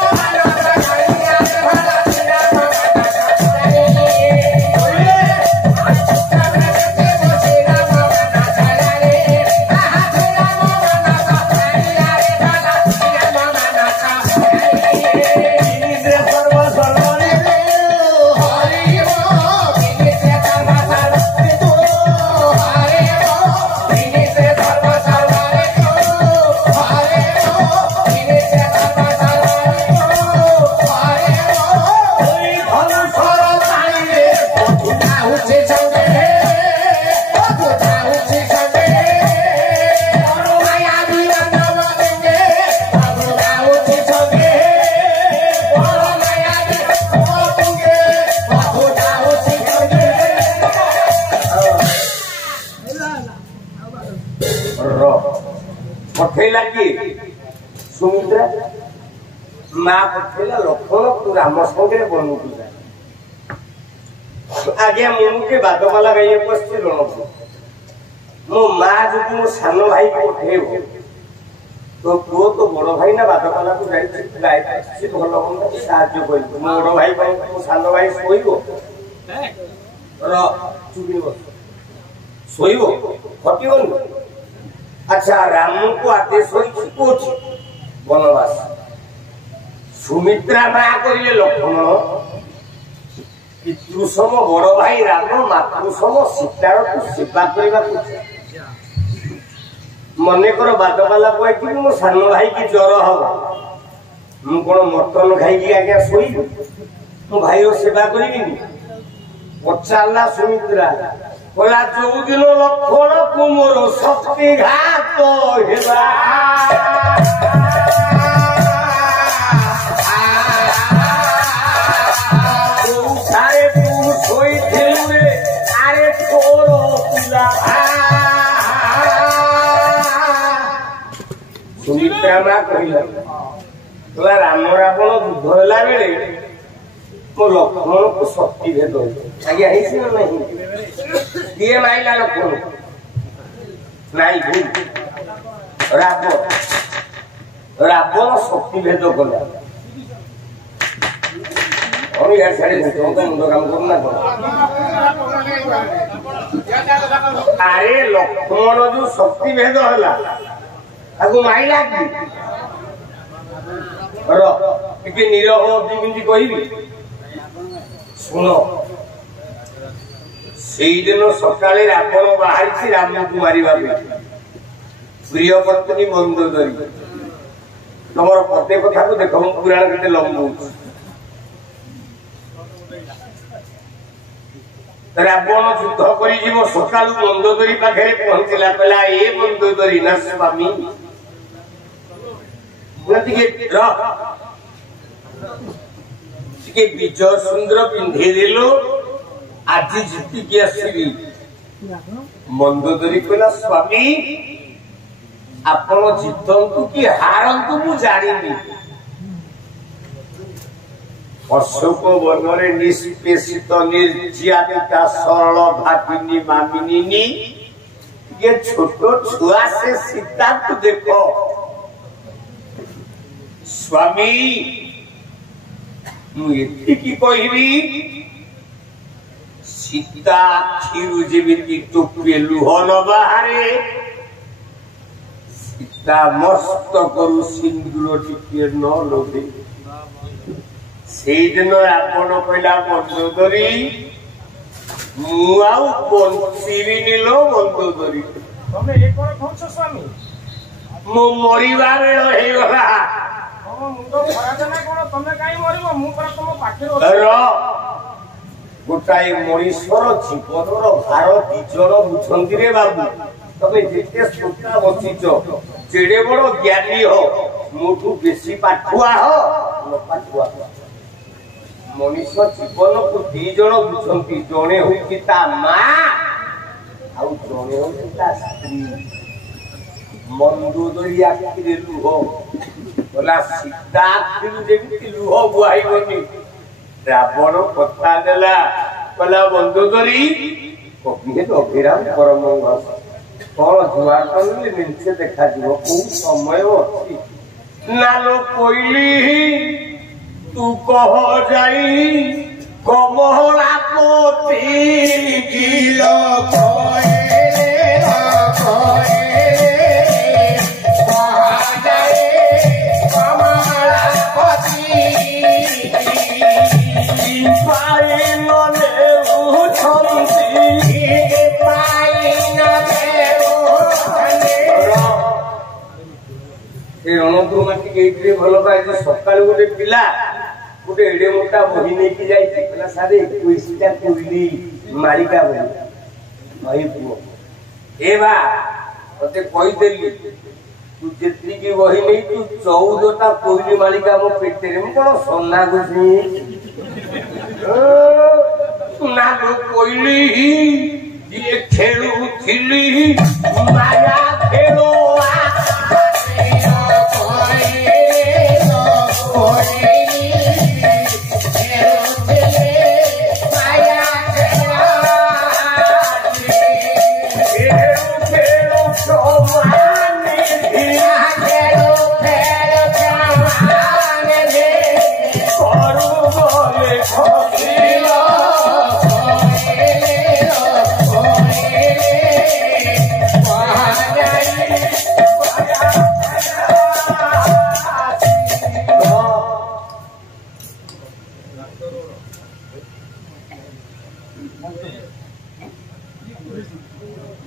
पठेला किए सुमित्रा माँ पठेला लक्ष्मण तू राम संगे बनू आज्ञा मुझे बादमाला गाइए पश्चिम रणपुर मो माँ जो मो सान भाई को पठेब तो पुओ तो बड़ भाई ना बादमाला को गाय भल हम साहय कर मो बड़ भाई मो सान भाई शोब हटन अच्छा राम को आदेश बनवास सुमित्रा माँ कहले लक्ष्मण पितृसम बड़ भाई राम मातृसम सीतार को सेवा करने मन कर बादमाला कहती मो सान भाई की ज्वर हम मु कौन मटन खाई आज्ञा शोब मो भाई सेवा करी पचारा सुमित्रा बोला जो दिन लक्ष्मण को मोर शक्ति घात सारे तू शोई अरे तोर पिला सुमित्रा माँ कहला बोला राम रावण युद्ध होला बेले मो लक्ष्मण को शक्ति भेद आज्ञा है नहीं दिए माइला लक्ष्मण नाई भूल रावण शक्ति भेद कला और यार सारे मुंड काम करना अरे लक्ष्मण जो शक्ति भेद होला ताको माइला कि निरह केमती कहबी शुण से दिन सकाले रावण बाहरी राम को मारिबा प्रिय पत्नी मंदोदरी तुम पते कथा को देख पुराण के लंबू रावण युद्ध कर सकालू मंदोदरी पाखे पहुंचला कहला ए मंदोदरी ना स्वामी विजय सुंदर पिंधे देलो आज जीतिकी आसवी मंदोदरी कहला स्वामी आपण जीतंतु कि हारंतु मु जानी अशोक वनरे निष्पेषित निर्जियातिका सरल भागिनी मामिनी ये छोट छुआ से सीता को देखो स्वामी मुझे कहबी सीता आखिरु जेमिति टोपे लुह न बाहरे सीता मस्त करू सिंदूर टिके न लोभे से दिन रावण कहला मंदोदरी मुआउ बंशीरी नीलो मंदोदरी तमे एक कोन कहछ स्वामी मो मरिबार हे गला मुंडो खराजना कोन तमे काई मरिबो मु पर तम पाखे गोटाए मनीषर जीवनर भार दिजन बुझंती रे बाबू तमे जेते सुता बचिच जेडे बड़ ज्ञानी हो मोठू बेसी पाठुआ हो न पाठुआ मनीष जीवन को दी जन बुझंती जणे होची ता मां आउ जणे होची ता स्त्री मंदोदरी आखिरे लुह बोला सीता आखिरु जेमिति लुह बुहाइबनी रावण कथा देला बोला मंदोदरी कभी तो अभिराम परम कौन जुआ कले निचे देखा जीव को समय अच्छी नालो कोइली तू कह जाई कमला पोती गिलो भल पाए सकाल गोटे पिला गोटे एडे मोटा बही नहीं जाइला सारे 21टा कोइली मालिका बही भाई पुओ ए बा मते कहिदेली तू जेत्री की बही नहीं तू 14टा कोइली मालिका मो पेटे रे कोन सोना गुसी ना लो कोइली ये खेलू थिली माया खेलो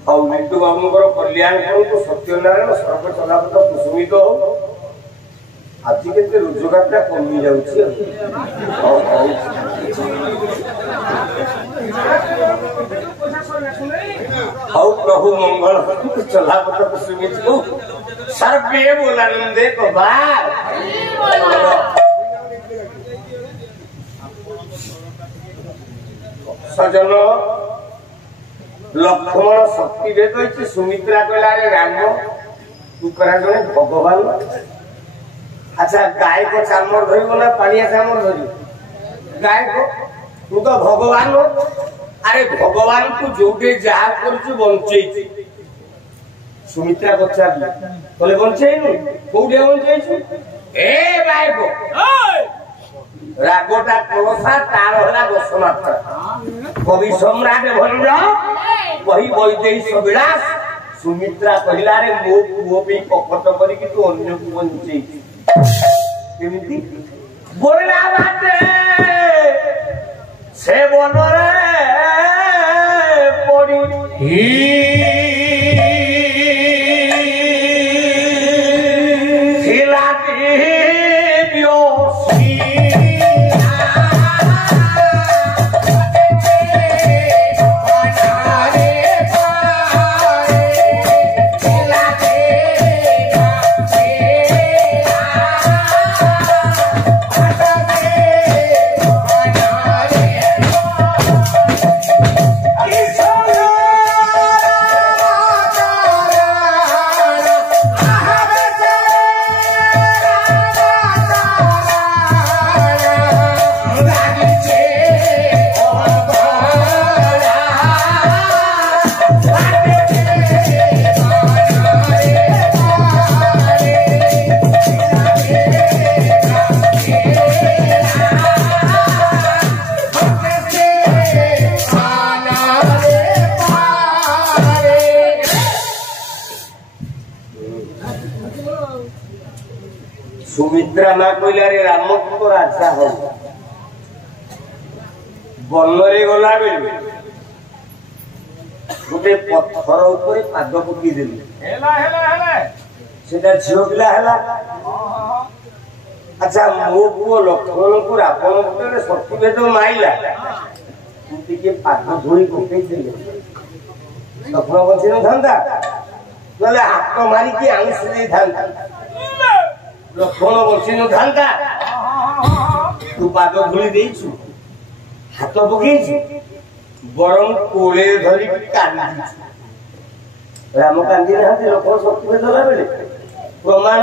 ଆଉ ବିଟୁ ବାବୁଙ୍କର କଲ୍ୟାଣ କରନ୍ତୁ ସତ୍ୟନାରାୟଣ ସର୍ବ ଚଲାପଥ କୁସୁମିତ ହଉ। ଆଜି କେତେ ରୋଜଗାରଟା କମି ଯାଉଛି ହଉ ପ୍ରଭୁ ମଙ୍ଗଳ ଚଲାପଥ କୁସୁମିତ ହଉ ସର୍ବେ ବୋଲାନନ୍ଦେ କବା ସଜନ ଲକ୍ଷ୍ମଣ ଶକ୍ତି ରେ କହିଛି ସୁମିତ୍ରା କହିଲା ରେ ରାମ ତୁ କରା ଜଣେ ଭଗବାନ। ଆଚ୍ଛା ଗାଈକ ଚାମର ଧରିବ ନା ପାଣିଆ ଚାମର ଧରିବ? ଗାଈକ ତୁ ତ ଭଗବାନ। ଆରେ ଭଗବାନ ତୁ ଯୋଉଠି ଯାହା କରୁଛୁ ବଞ୍ଚେଇଛୁ। ସୁମିତ୍ରା ପଚାରିଲେ କହିଲେ ବଞ୍ଚେଇନୁ କୋଉଠି ବଞ୍ଚେଇଛୁ? ଏ ଗାଈକ ରାଗଟା କଳସା ତାର ହେଲା ଦଶମାତ୍ରା। କବି ସମ୍ରାଟ ଭଣ୍ଡ କହି ବୈଦେହୀ ବିଳାସ ସୁମିତ୍ରା କହିଲା ରେ ମୋ ପୁଅ ପାଇଁ କପଟ କରିକି ତୁ ଅନ୍ୟକୁ ବଞ୍ଚେଇଛୁ। କେମିତି ବୋଲା ବାଟେ ସେ ବନରେ ପଡି ସୁମିତ୍ରା ମା କହିଲା ରେ ରାମ ତୁ ରାଜା ହଉ। ବନରେ ଗଲା ବେଳେ ଗୋଟେ ପଥର ଉପରେ ପାଦ ପକେଇଦେଲି ସେଟା ଝିଅ ପିଲା ହେଲା। ଆଚ୍ଛା ମୋ ପୁଅ ଲକ୍ଷ୍ମଣଙ୍କୁ ରାବଣ ଗୋଟେ ଶକ୍ତିଭେଦ ମାଇଲା ତୁ ଟିକେ ପାଦ ଧୋଇ ପକେଇଥିଲେ ଲକ୍ଷ୍ମଣ ବଞ୍ଚି ନଥାନ୍ତା ନହେଲେ ହାତ ମାରିକି ଆଉଁସି ଦେଇଥାନ୍ତା ଲକ୍ଷ୍ମଣ ବଞ୍ଚି ନଥାନ୍ତା। ତୁ ପାଦ ଧୂଳି ଦେଇଛୁ ହାତ ପକେଇଛୁ ବରଂ କୋଳେ ଧରିକି କାନ୍ଦିଛୁ। ରାମ କାନ୍ଦି ନାହାନ୍ତି ଲକ୍ଷ୍ମଣ ଶକ୍ତିଭେଦ ହେଲା ବେଳେ ପ୍ରମାଣ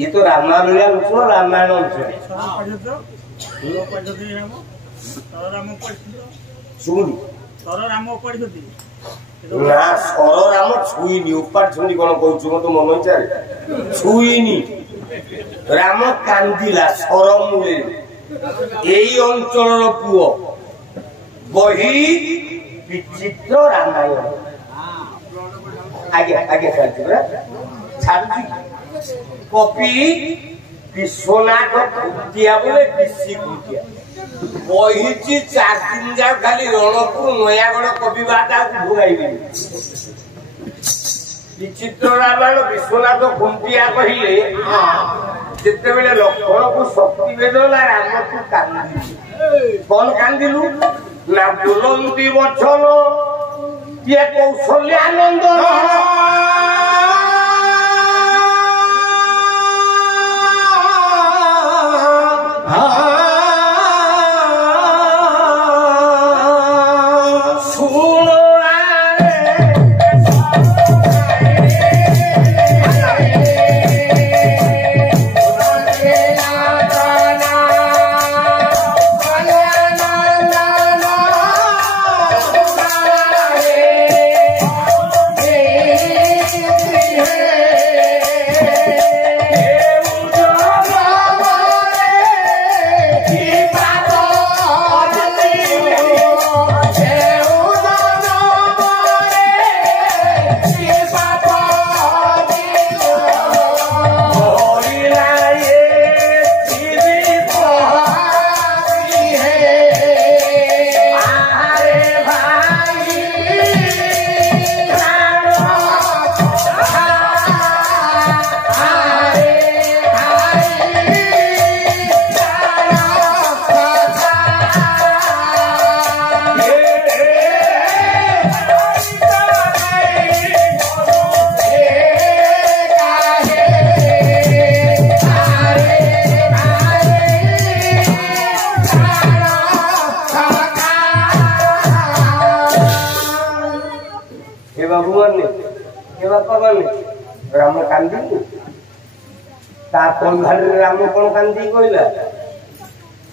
ଇଏ ତ ରାମାୟଣ ଅଞ୍ଚଳ ରାମାୟଣ ଅଞ୍ଚଳ ଶୁଣୁନି ନା ସର ରାମ ଛୁଇନି ଉପାଟ ଛୁଇନି କଣ କହୁଛୁ ମତେ ମନ ଇଚ୍ଛାରେ ଛୁଇନି। ରାମ କାନ୍ଦିଲା ସର ମୂଳେ ଏଇ ଅଞ୍ଚଳର ପୁଅ ବହି ବିଚିତ୍ର ରାମାୟଣ ଆଜ୍ଞା ଆଜ୍ଞା ଚାଲିଛି ପରା ଛାଡୁଛି କପି ବିଶ୍ୱନାଥ କୁଟିଆ ବୋଲେ ବିଶି କୁଟିଆ ବହିଛି 4 ଦିନ ଯାକ ଖାଲି ରଣପୁର ନୟାଗଡ଼ କବି ବାର୍ତ୍ତା ଭୁଗାଇବେନି। ବିଚିତ୍ର ରାମାୟଣ ବିଶ୍ୱନାଥ ଖୁଣ୍ଟିଆ କହିଲେ ଯେତେବେଳେ ଲକ୍ଷ୍ମଣକୁ ଶକ୍ତିଭେଦ ହେଲା ରାମ ତୁ କାନ୍ଦିଲୁ। କଣ କାନ୍ଦିଲୁ ନା ବୁଲନ୍ତି ବଚନ ଇଏ କୌଶଲ୍ୟାନନ୍ଦ हे बाबू माने हे बापा माने राम कांदी ता कोन घरे राम कोन कांदी कहला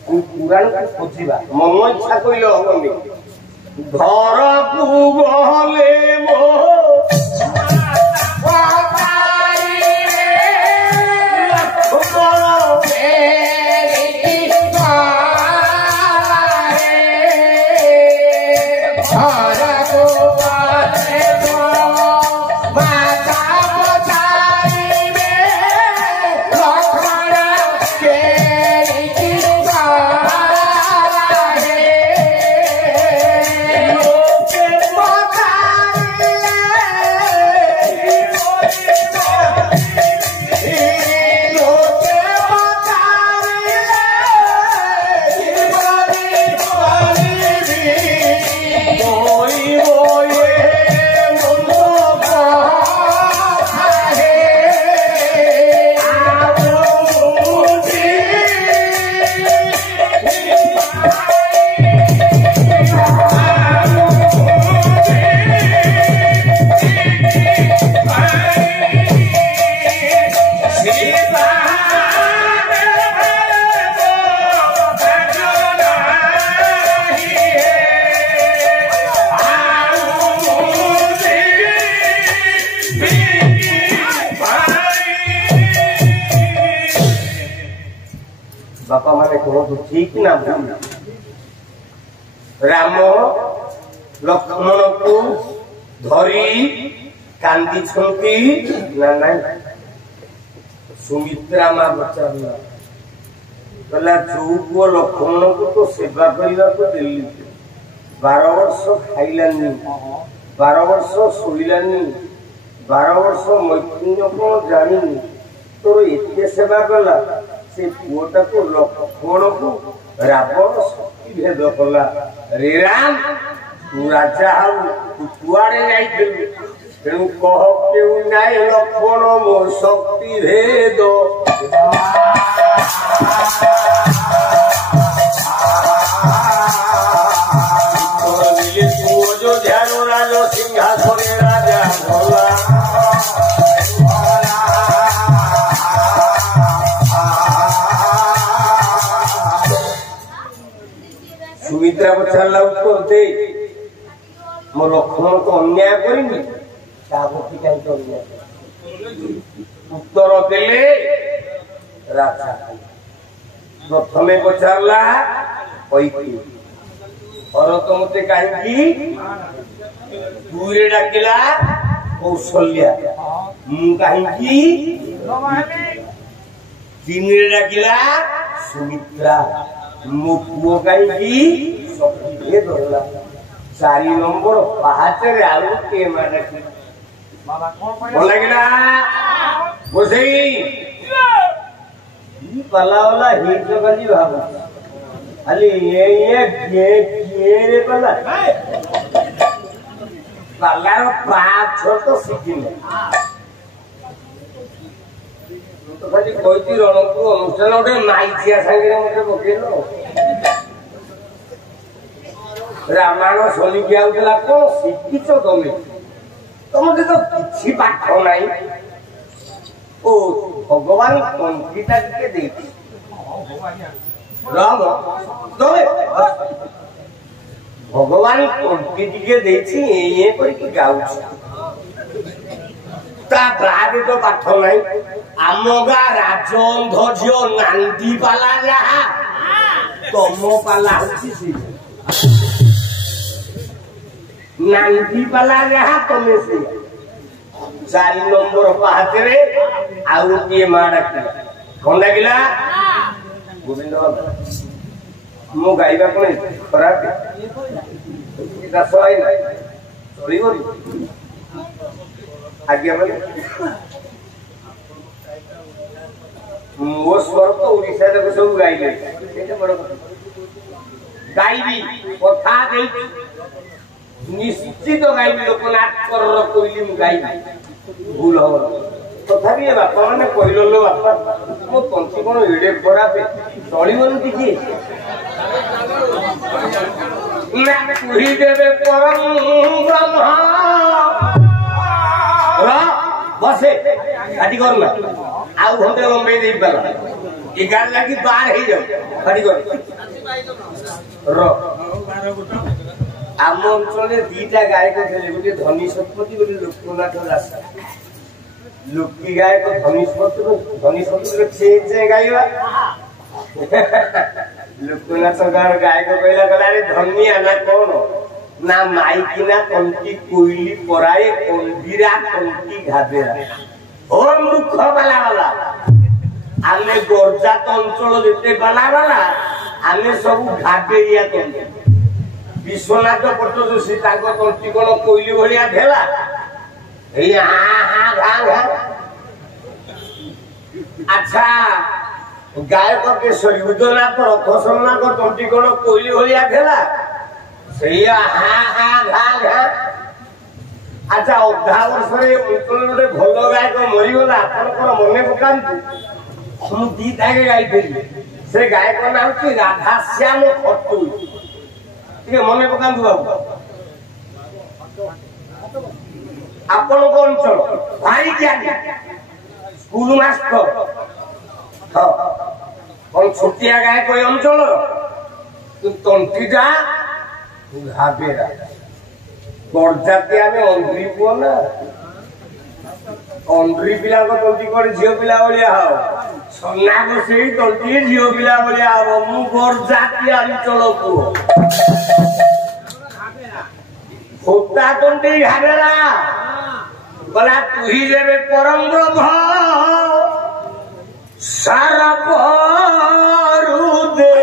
पुराण को खोजिबा मन इच्छा कहले हबनी घर को गले मो बापा माने कहू ठीक ना भूल राम लक्ष्मण को धरी कांदी छंती ना नहीं सुमित्रा मां बचाला कहला जो पुओ लक्ष्मण को तो सेवा करने को दिल्ली 12 वर्ष खाइलानी 12 वर्ष शोइलानी 12 वर्ष मैथुन्य को जानी तो एते सेवा कला से पुओटा को लक्ष्मण को रावण शक्ति भेद कला रे राम तू राजा तू कुआड़े जाइथिलु तेणु कह केउ नाई लक्ष्मण मो शक्ति भेद राजा सिंहासने राजा भोला सुमित्रा पचारा उत्तर दे मो लक्ष्मण को अन्याय करेंगे उत्तर देले राजा प्रथमे पचारा भरत मते कहीं दूरे डाकिला कौशल्या मु कहीं तीन डाकिला सुमित्रा मो पुओ कहीं शक्ति धरला 4 नंबर पाहाचरे आलू के माने बोल लगिला बोसई ई पाला वाला ही तो गली भाव अली ये रे पाला पालार पाँच छो तो सिकिले तो खाली कोइती रणको अनुष्ठान ओटे माइचिया संगे मते बकेलो रामायण शनि कियाउतला को शिक्षित तमे तमते तो किछि पाठ नाही ओ भगवान कंठीटा के देती राम तमे भगवान कंठी के देछि ये कहि गाउ ता बाद तो पाठ नाही आमगा राजंध झियो नांदी पाला रहा तमो पाला होछि नांदी पाला रहा तमे से 4 नंबर पाहाचरे आउ के मारा कोन लागिला गोविंद मो गाइबा कोन खराब दस आई ना चली गरी आज्ञा माने मो स्वर तो उड़ीसा तक सब गाइले एटा बड़ गाइबी कथा दे निश्चित गाइबी लोकनाथ कर कोइली मु गाइबी भूल हो तथापि बापा माने कहलो लो बापा मो पंची कोन एडे खराब चली गनु किछि ना कुही देवे परम ब्रह्मा खाटी कर ना आउ घंटे लंबे दे पाला 11 लागी 12 हे जाऊ खाटी कर रो आम अंचले दीटा गायक थे गोटे धनी शतपथी गोटे लोकनाथ दास लुक्की गायक धनी शतपथी चे गाइबा लोकनाथ गायक कहला गला रे धनिया ना कौन ना माइकी ना कंटी कोइली पराए कंदीरा कंटी घाबेरा ओ मुख वाला आमे गोरजात अंचल जेते वाला आमे सब घाबेरिया कंटी विश्वनाथ पट्ट जोशी ताको कंटी कोन कोइली भलिया धेला ए हा घा अच्छा गायक केशरी उदयनाथ रथसरनाथ कंटी कोन कोइली भलिया धेला सैया हा घा अच्छा 10 वर्ष रे गोटे भल गायक मरीगला आपनकर मने पकांतु हम दीटा गाइथेली से गायक नाम कि राधाश्याम खट्टू ठीक मने पकांतु बाबू आपन को अंचल भारी ज्ञानी स्कूल मास्टर हां और छोटिया गायक अंचल तंटीटा घाबेरा गरजाते आमे अंध्री पुओ ना अंध्री पिला को तंटी कर झियो पिला बलिया हो सन्ना को सेही तंटी झियो पिला बलिया हो मु गरजाती अंचल पुओ होता तंटी घाबेरा बला तू ही जेबे परम ब्रह्म सारा परू दे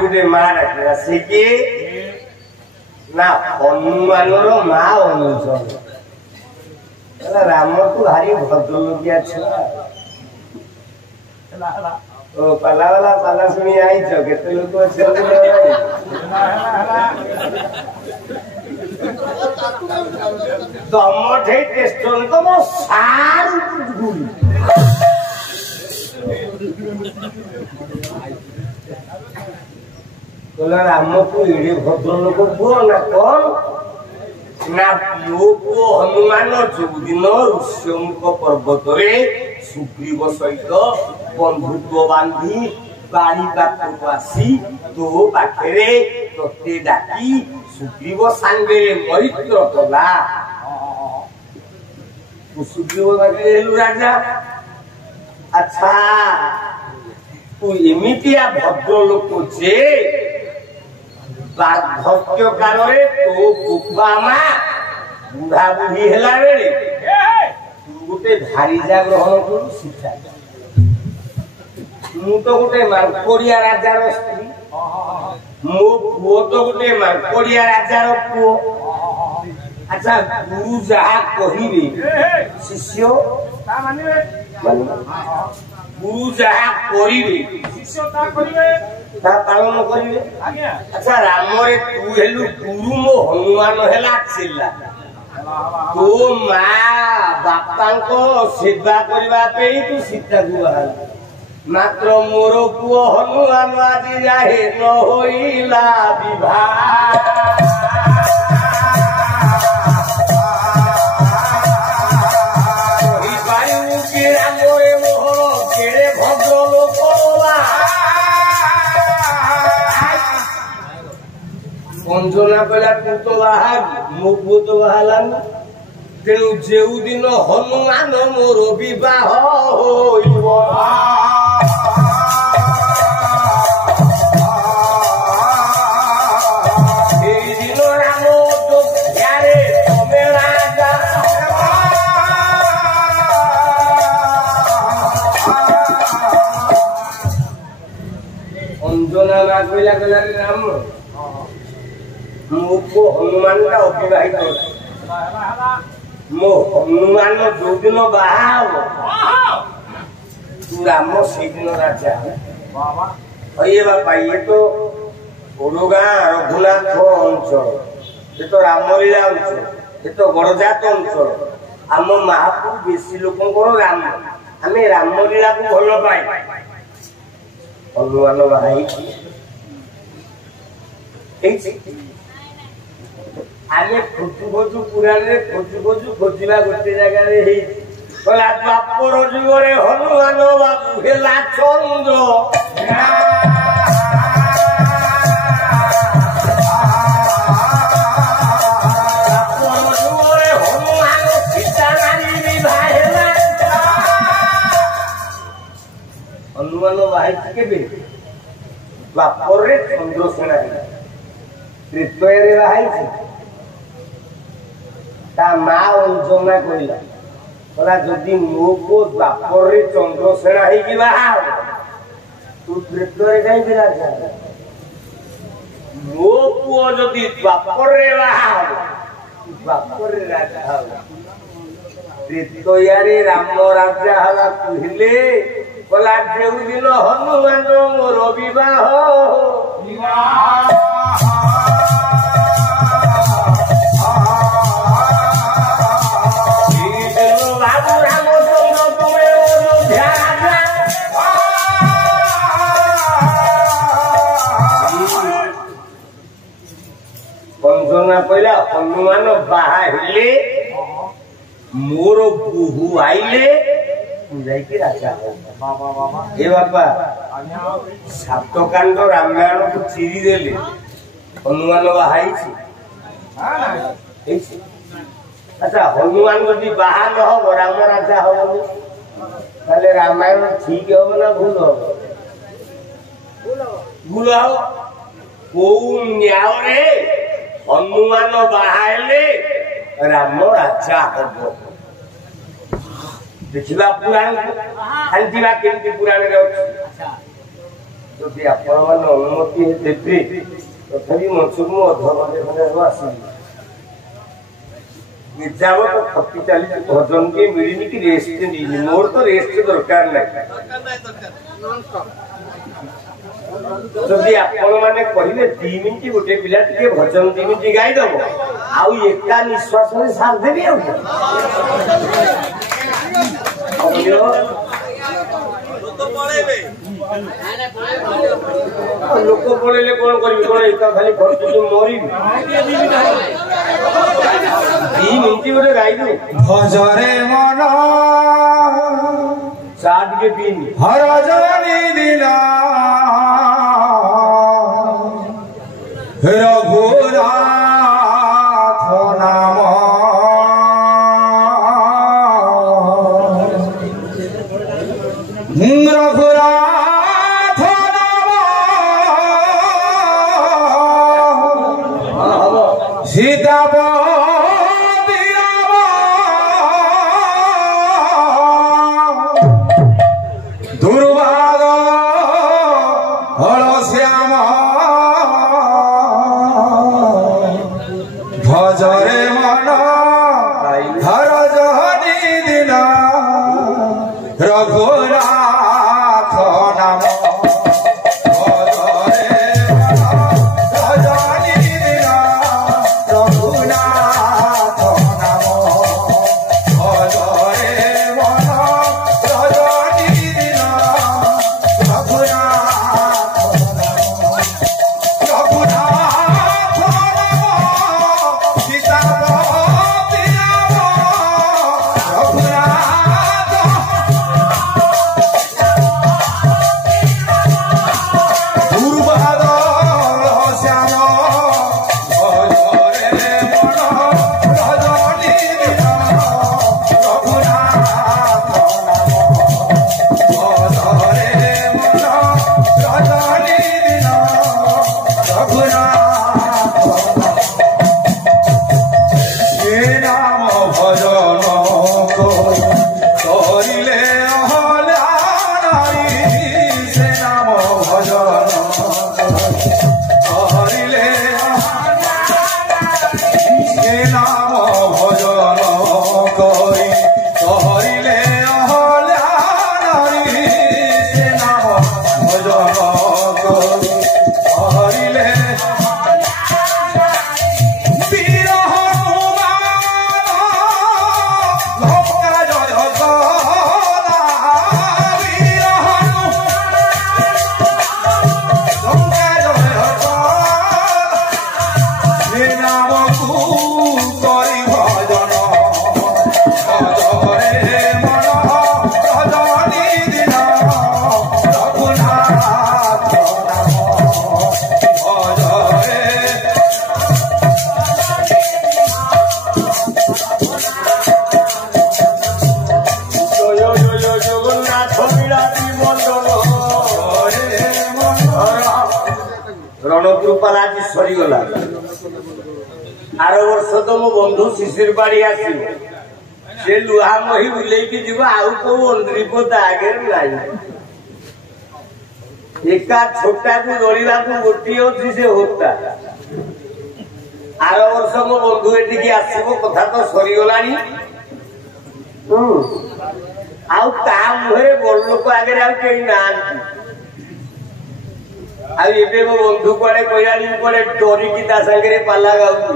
गोटे माँ डाक से कि ना हनुमान माँ अनुज राम को भारी भद्रलोकिया छुआ ओ पाला वाला पाला सुनी आई छ केते लोक छ तम ठे टेस्टन तो मो सार गुली बोला राम को एड़े भद्र लोक पुओ ना कौन ना पिओ को हनुमान चौदिन ऋष्यमुख पर्वत रे सुग्रीव सहित बंधुत्व बांधी बाड़ी पाख आसी तो पाखे तोते डाकी सुग्रीव सांगे मैत्र कला सुग्रीव राजा अच्छा तू एमितिया भद्र लोक जे बार्धक्य काल तो बुबा मा बुढ़ा बुढ़ी हेला बेले तू गोटे भारीजा ग्रहण कर शिक्षा मु तो गोटे मांकोड़िया राजार स्त्री मो पुओ तो गोटे मांकोड़िया राजार पुओ अच्छा गुरु जहा कहिबे शिष्य गुरु जहा करिवे शिष्य ता करिवे ता पालन करिवे आज्ञा अच्छा राम रे तू हेलु गुरु मो हनुमान हेला छिल्ला तो मां बापा को सेवा करबा पे तू सीता को बहाल मात्र मोर पुओ हनुमान आदि जाहे न होइला विवाह अंजना कला पुत बाहर मो पुत बाहलान तेणु जेउ दिन हनुमान मोर विवाह होइब एई दिन राम तो यारे तमे राजा अंजना ना कइला कला राम मुझको हनुमान का अविवाहित मो हनुमान जो दिन बाहर तू राम से दिन राजा ये बापा ये तो ओडोगा रघुनाथ अंचल ये तो रामलीला अंचल ये तो गड़जात अंचल आम महापुर बेसी लोक राम आम रामलीला को भल पाए हनुमान बाहर आगे खोजु खोजु पुराण रे खोजु खोजु खोजिबा गोटे जगह रे हे कला बापर जुगरे हनुमान बाबू हेला चंद्र बापर जुगरे हनुमान सीता नारी विवाह हेला हनुमान भाई केबे बापर रे चंद्रसेना त्रित्वय रे भाई ता माँ अंजना कहला कहला जदि मो को बापर रे चंद्रसेना ही की बाहर तू त्रित्व रे कहीं राजा मो पुओ जदि बापर रे बाहर बापर रे राजा हो त्रित्व यारे राम राजा हला कहले कहला जेउ दिन हनुमान मोर विवाह अंजना कहला हनुमान बाहले मोर बहु आइले जाइके राजा हो ए बाबा सातकांड रामायण को चिरी देले हनुमान बाहाई अच्छा हनुमान यदि बाहा न हो राम राजा हो ताले रामायण ठीक हो ना भूल हो भूल हो को न्याय रे हनुमान बाहाले राम राजा हो देखिबा पुराण खालिबा केमती पुराण रे जदि आपण मन अनुमति देबे तथापि मनसुक मो अधर्म देखा आसी निजाव तो फटी चाली भजन के मिलिनी कि रेस्ट नहीं मोर तो रेस्ट दरकार नहीं जदि आपण माने कहिबे 2 मिनिट गोटे पिला टिके भजन 2 मिनिट गाई दबो आउ एका निश्वास में साथ देबे आ लोक पळेले कोन करबी कोन एका खाली भरती जो मरी 2 मिनिट गोटे गाई दो भजरे मन साथ के पीन हर जनी दिना रघुनाथ नाम रघुनाथ नाम सीता दुर्भाग हर श्याम भजरे मन हर जहनी दिन रघुनाथ ରଣକୃପାଲ ଆଜି ସରିଗଲା। ଆର ବର୍ଷ ତ ମୋ ବନ୍ଧୁ ଶିଶିର ବାଡି ଆସିବ, ସେ ଲୁହା ମହି ବୁଲେଇକି ଯିବ, ଆଉ କୋଉ ଅଣ୍ଡ୍ରିପ ତା ଆଗରେ ନାହିଁ। ଏକା ଛୋଟାକୁ ଦଳିବାକୁ ଗୋଟିଏ ଅଛି, ସେ ହୋତା। ଆର ବର୍ଷ ମୋ ବନ୍ଧୁ ଏଠିକି ଆସିବ, କଥା ତ ସରିଗଲାଣି। ଆଉ ତା ମୁହଁରେ ବଡ ଲୋକ ଆଗରେ ଆଉ କେହି ନାହାନ୍ତି। ଆଉ ଏବେ ମୋ ବନ୍ଧୁ କୁଆଡେ କହିଲାଣି, କୁଆଡେ ଡରିକି ତା ସାଙ୍ଗରେ ପାଲା ଗାଉଛି।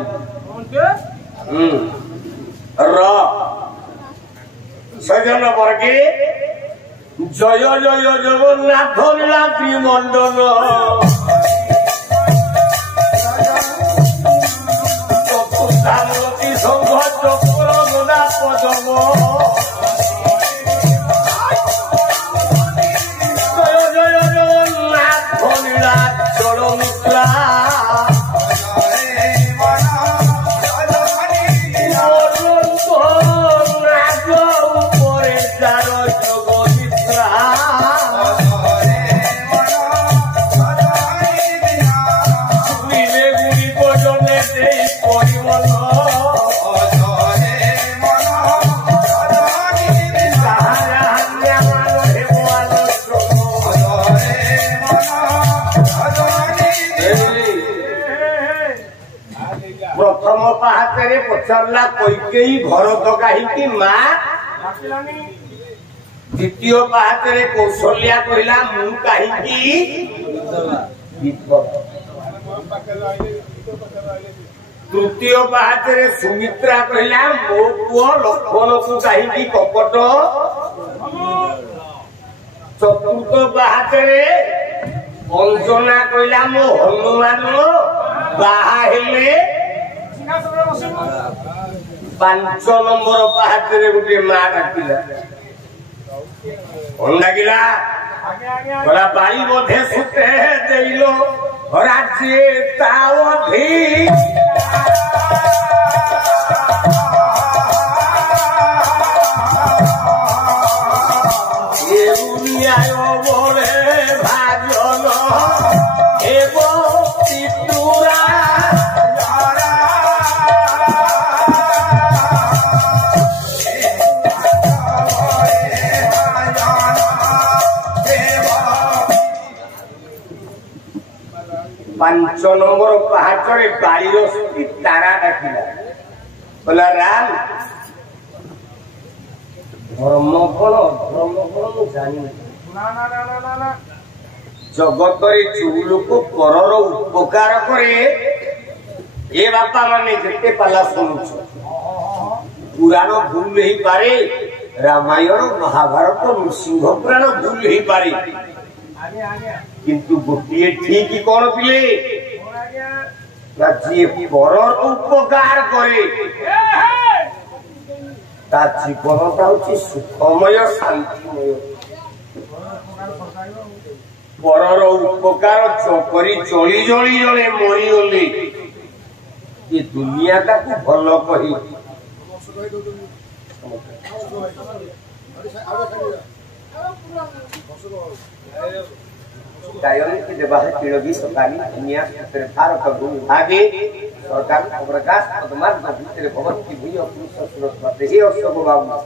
ସଜନ ବର୍ଗେ ଜୟ ଜୟ ଜଗନ୍ନାଥ ରାତ୍ରି ମଣ୍ଡନ ଚତୁର୍ଧାମୂର୍ତ୍ତି ସଂଘ ଚକ୍ର ଗଦା ପଦମ ଜୟ ଜୟ ଜଗନ୍ନାଥ ନୀଳାଚଳ ମିତ୍ରା प्रथम पाहाचरे पचारा कैकेयी घर तो कहीं मा, द्वितीय पाहाचरे कौशल्या कहला मु कहीं, तृतीय पाहाचरे सुमित्रा कहला मो पुओ लक्ष्मण को कहीं कपट, चतुर्थ पाहाचरे अंजना कहला मो हनुमान बाहा हेले, 5 नंबर पाहाचरे गोटे माँ डाकिला डाकिला बोला बाई बोधे सुते देलो राज्य तावधि न्याय बोले भाजन एवं पितुरा पांच नंबर पाहाचरे बाड़ीर तारा डाकिला बोला राम धर्म कौन जानी जगत जो लोक परर उपकार करे ए बापा माने जिते पाला शुणुच पुराण भूल ही पारे, रामायण महाभारत नृसिंह पुराण भूल ही पारे, किंतु गोटे ठीक कौन पिले जी परर उपकार करे ता जीवनटा हूँ सुखमय शांतिमय। परर उपकार करी जली जली जड़े मरीगले ये दुनिया को भल कही पिड़गी सरकारी दुनिया भारत विभागे सरकार प्रकाश पदमार्ग भितर भगवती भूय पुरुष सुरस्वती हे अशोक बाबू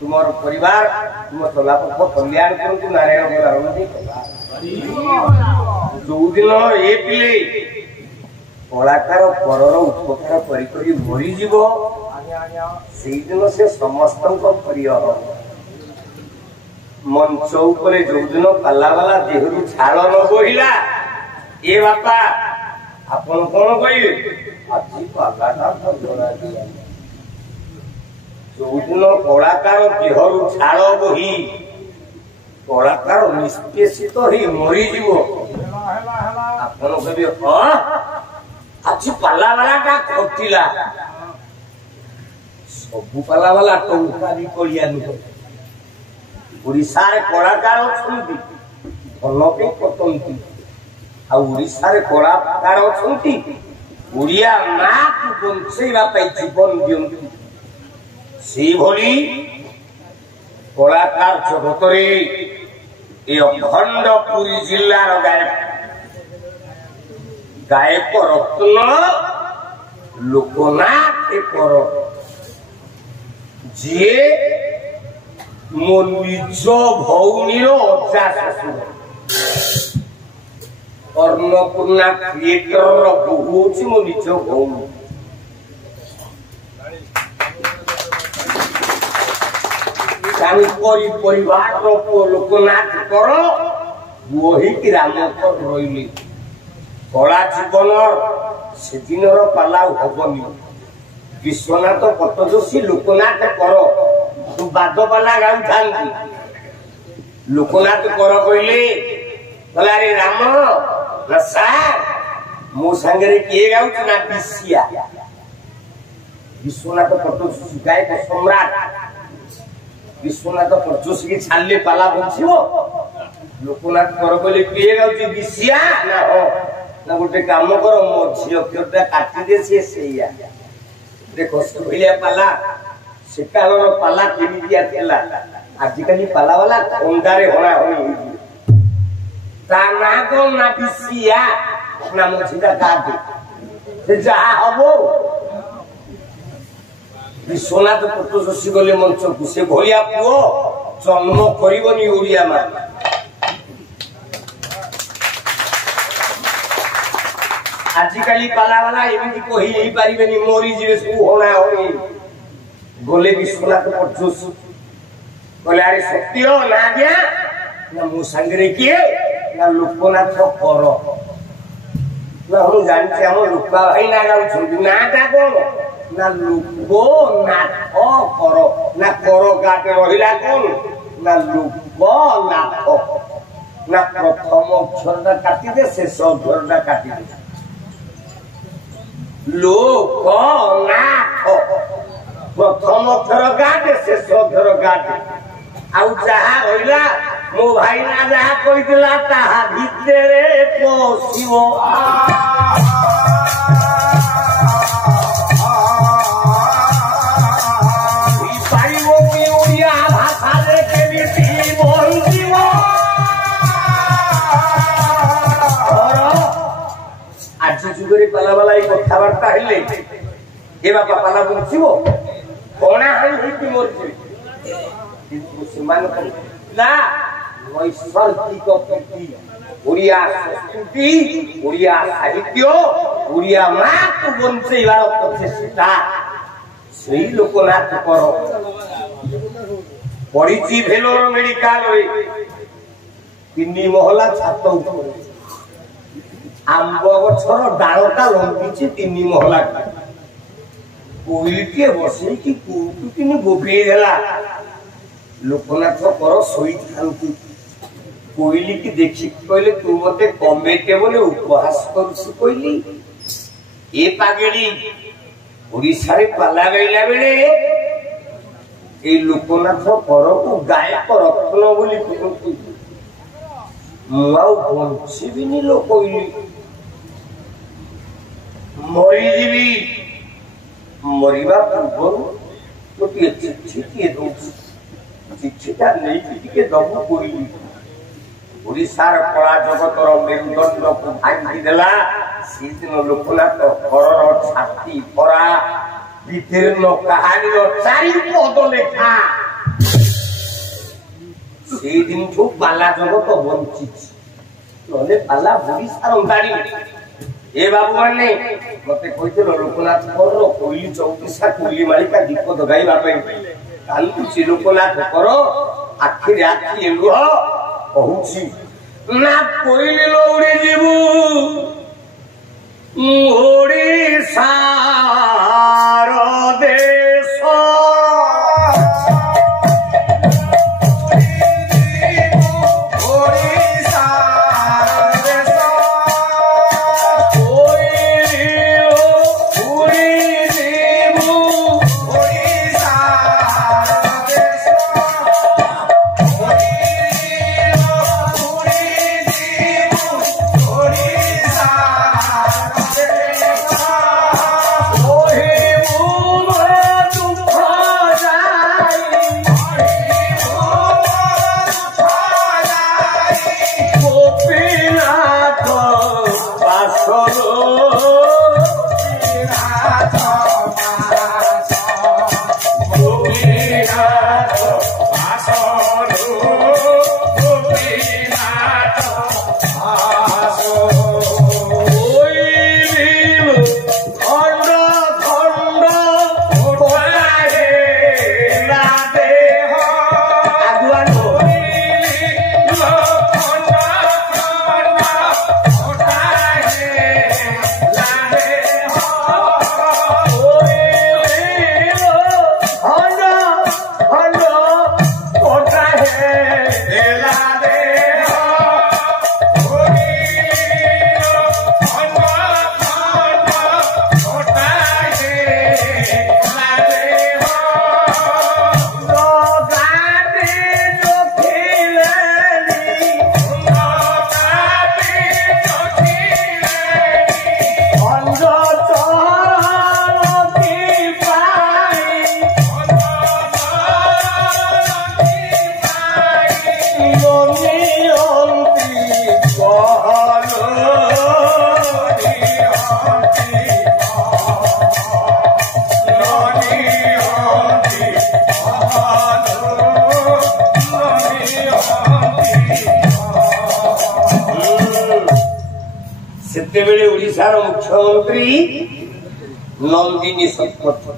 तुमर परिवार तुम चलापथ कल्याण करतु नारायण जो दिन ये पिले कलाकार परर उपकार करी मरीज से दिन से समस्त प्रिय मंच उपरे जो दिन पाला वाला देहरु छाल न बोहिला ए बापा आपन कौन कहे आज पालाटा जना दिया जो दिन कलाकार देहरु छाल बोही कलाकार निष्पेषित ही मरीज आपन कहे हाँ आज पाला वाला का खटिला सबू पाला वाला टंका भी कलिया नुह ओडिशार कलाकार अच्छी भल भी कटंती आशार कलाकार अच्छी ओडिया माँ को बंचेवा जीवन दियंती से भली कलाकार जगत अखंड पुरी जिलार गायक गायक रत्न लोकनाथ कर जी मो निज भौनीर अजा शशुर अन्नपूर्णा क्रिएटर बोहू हूँ मो निज भौनी परिवार लोकनाथ कर वही रामकर रही कला जीवन से दिन पाला हबनी विश्वनाथ पट्टजोशी लोकनाथ कर तू बाद पाला गाँव लोकनाथ कर कहले अरे राम ना सार मो सांगे किए गाँव ना बिसिया विश्वनाथ पट्टजोशी गायक सम्राट विश्वनाथ पट्टजोशी की छाड़ले पाला बंचो लोकनाथ कर कहले किए गाँव बिसिया ना हो ना गोटे काम कर मो झी अक्षरटा काटी दे से देखो सुभिलिया पाला से कालर पाला केमितिया थिला आजिकली पाला वाला अंगारे होना होई ता ना को ना बिसिया ना मझीटा काट से जहा हबो विश्वनाथ पट्टजोशी गले मंच को से भलिया पुओ जन्म करिवनी ओडिया मा आजिकली पाला वाला एमती कही नहीं पारिबेनी मोरी जीवे सब होना होई गोले विश्वनाथ पट्टजोशी बोले अरे सत्य ना गया ना मो संगरे किए ना लोकनाथ कर ना हम जानते हम लोका भाई ना गाउ छुंदी ना ता कोन ना लोकनाथ कर ना कर गाटे रहिला कोन ना लोकनाथ ना प्रथम अक्षरटा काटी दे शेष अक्षरटा काटी दे लोकनाथ प्रथम अक्षर गाटे शेष अक्षर गाटे आउ जहा रहिला मो भाई ना जहा कहितला ताहा भितरे पसिबो पाइबो कि ओडिया भाषा रे केमिति बोलदिबो आज जुगरे पाला वाला एक कथावार्ता हेले ए बापा पाला बुझिबो कोना हाई हिति मोरछि किंतु समान ना नैसर्गिक प्रति ओडिया संस्कृति ओडिया साहित्य ओडिया मात बंचेबार प्रचेष्टा सेही लोकनाथ कर पड़िछि भेलोर मेडिकल रे 3 महला छात ऊपर आंब गछर डालटा लंबिछि 3 महला कोइलिटिए बसे कि कुटुकिनी बोबे देला लोकनाथ कर सोई थांती कोइली की देखि कहले तू मते कमेटे बोले उपहास करछि कहली ए पागेली ओडिसा रे पाला गइला बेले ए लोकनाथ कर को गायक रत्न बोली कहती मुआउ बंचिबिनी लो कहली मरी जीवी मरिबा पूर्व गोटे चिट्ठी किए दौची चिट्ठीटा नहीं के दबु कोइली ओडिशार कला जगतर मेरुदंड को भांगी देला से दिन लोकनाथ घरर छाती भरा वितीर्ण कहानी चारि पद लेखा से दिन जो पाला जगत बंची नले पाला ओडिशार अंधारी ए बाबू माने मते कहितलो लोकनाथ कर कोइली 34 कोइली मालिका दीप दगाइबा पे कालू छि लोकनाथ कर आखि राखी लुह कहूछि ना कोइली लौड़ी जीवु ओडिशार देश ସେତେବେଳେ ଓଡ଼ିଶାର ମୁଖ୍ୟମନ୍ତ୍ରୀ ନନ୍ଦିନୀ ଶତପଥୀ।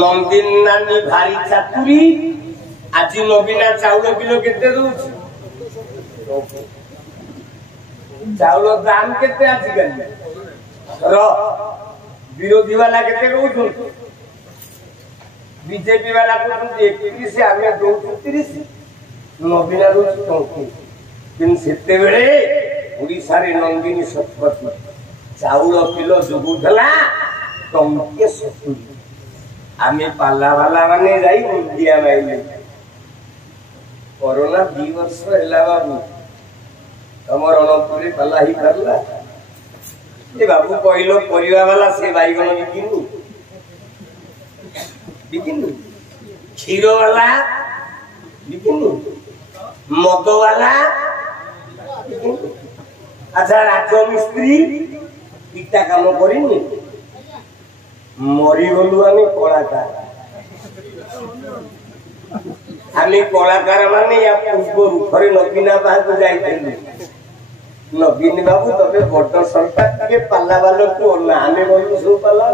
ନନ୍ଦିନୀ ନାନୀ ଭାରି ଚାତୁରୀ। ଆଜି ନବୀନା ଚାଉଳ କିଲୋ କେତେ ଦଉଛି? ଚାଉଳ ଦାମ କେତେ ଆଜିକାଲି? ବିରୋଧୀ ବାଲା କେତେ କହୁଛନ୍ତି? ବିଜେପି ବାଲା କହୁଛନ୍ତି 31, ଆମେ ଦଉଛୁ 30, ନବୀନା ଦଉଛି 34। କିନ୍ତୁ ସେତେବେଳେ ଓଡ଼ିଶାରେ ନନ୍ଦିନୀ ଶତପଥୀ ଚାଉଳ କିଲୋ ଯୋଗୁଥିଲା ଟଙ୍କେ 70। ଆମେ ପାଲା ବାଲା ମାନେ ଯାଇ ମୁଣ୍ଡିଆ ମାଇଲେ। କରୋନା 2 ବର୍ଷ ହେଲା ବାବୁ, ତମର ରଣପୁରରେ ପାଲା ହେଇପାରିଲା? ଏ ବାବୁ କହିଲ ପରିବା ବାଲା ସେ ବାଇଗଣ ବିକିନୁ, କ୍ଷୀର ବାଲା ବିକିନୁ, ମଦ ବାଲା ବିକିନୁ। ଆଚ୍ଛା ରାଜମିସ୍ତ୍ରୀ ଇଟା କାମ କରିନୁ? ମରିଗଲୁ ଆମେ କଳାକାର। ଆମେ କଳାକାର ମାନେ ୟା ପୂର୍ବରୁ ଥରେ ନବୀନା ବାହାକୁ ଯାଇଥିଲୁ। ନବୀନ ବାବୁ ତମେ ବଡ ସରକାର ଟିକେ ପାଲା ବାଲାକୁ ଓହ୍ଲା। ଆମେ କହିଲୁ ସବୁ ପାଲା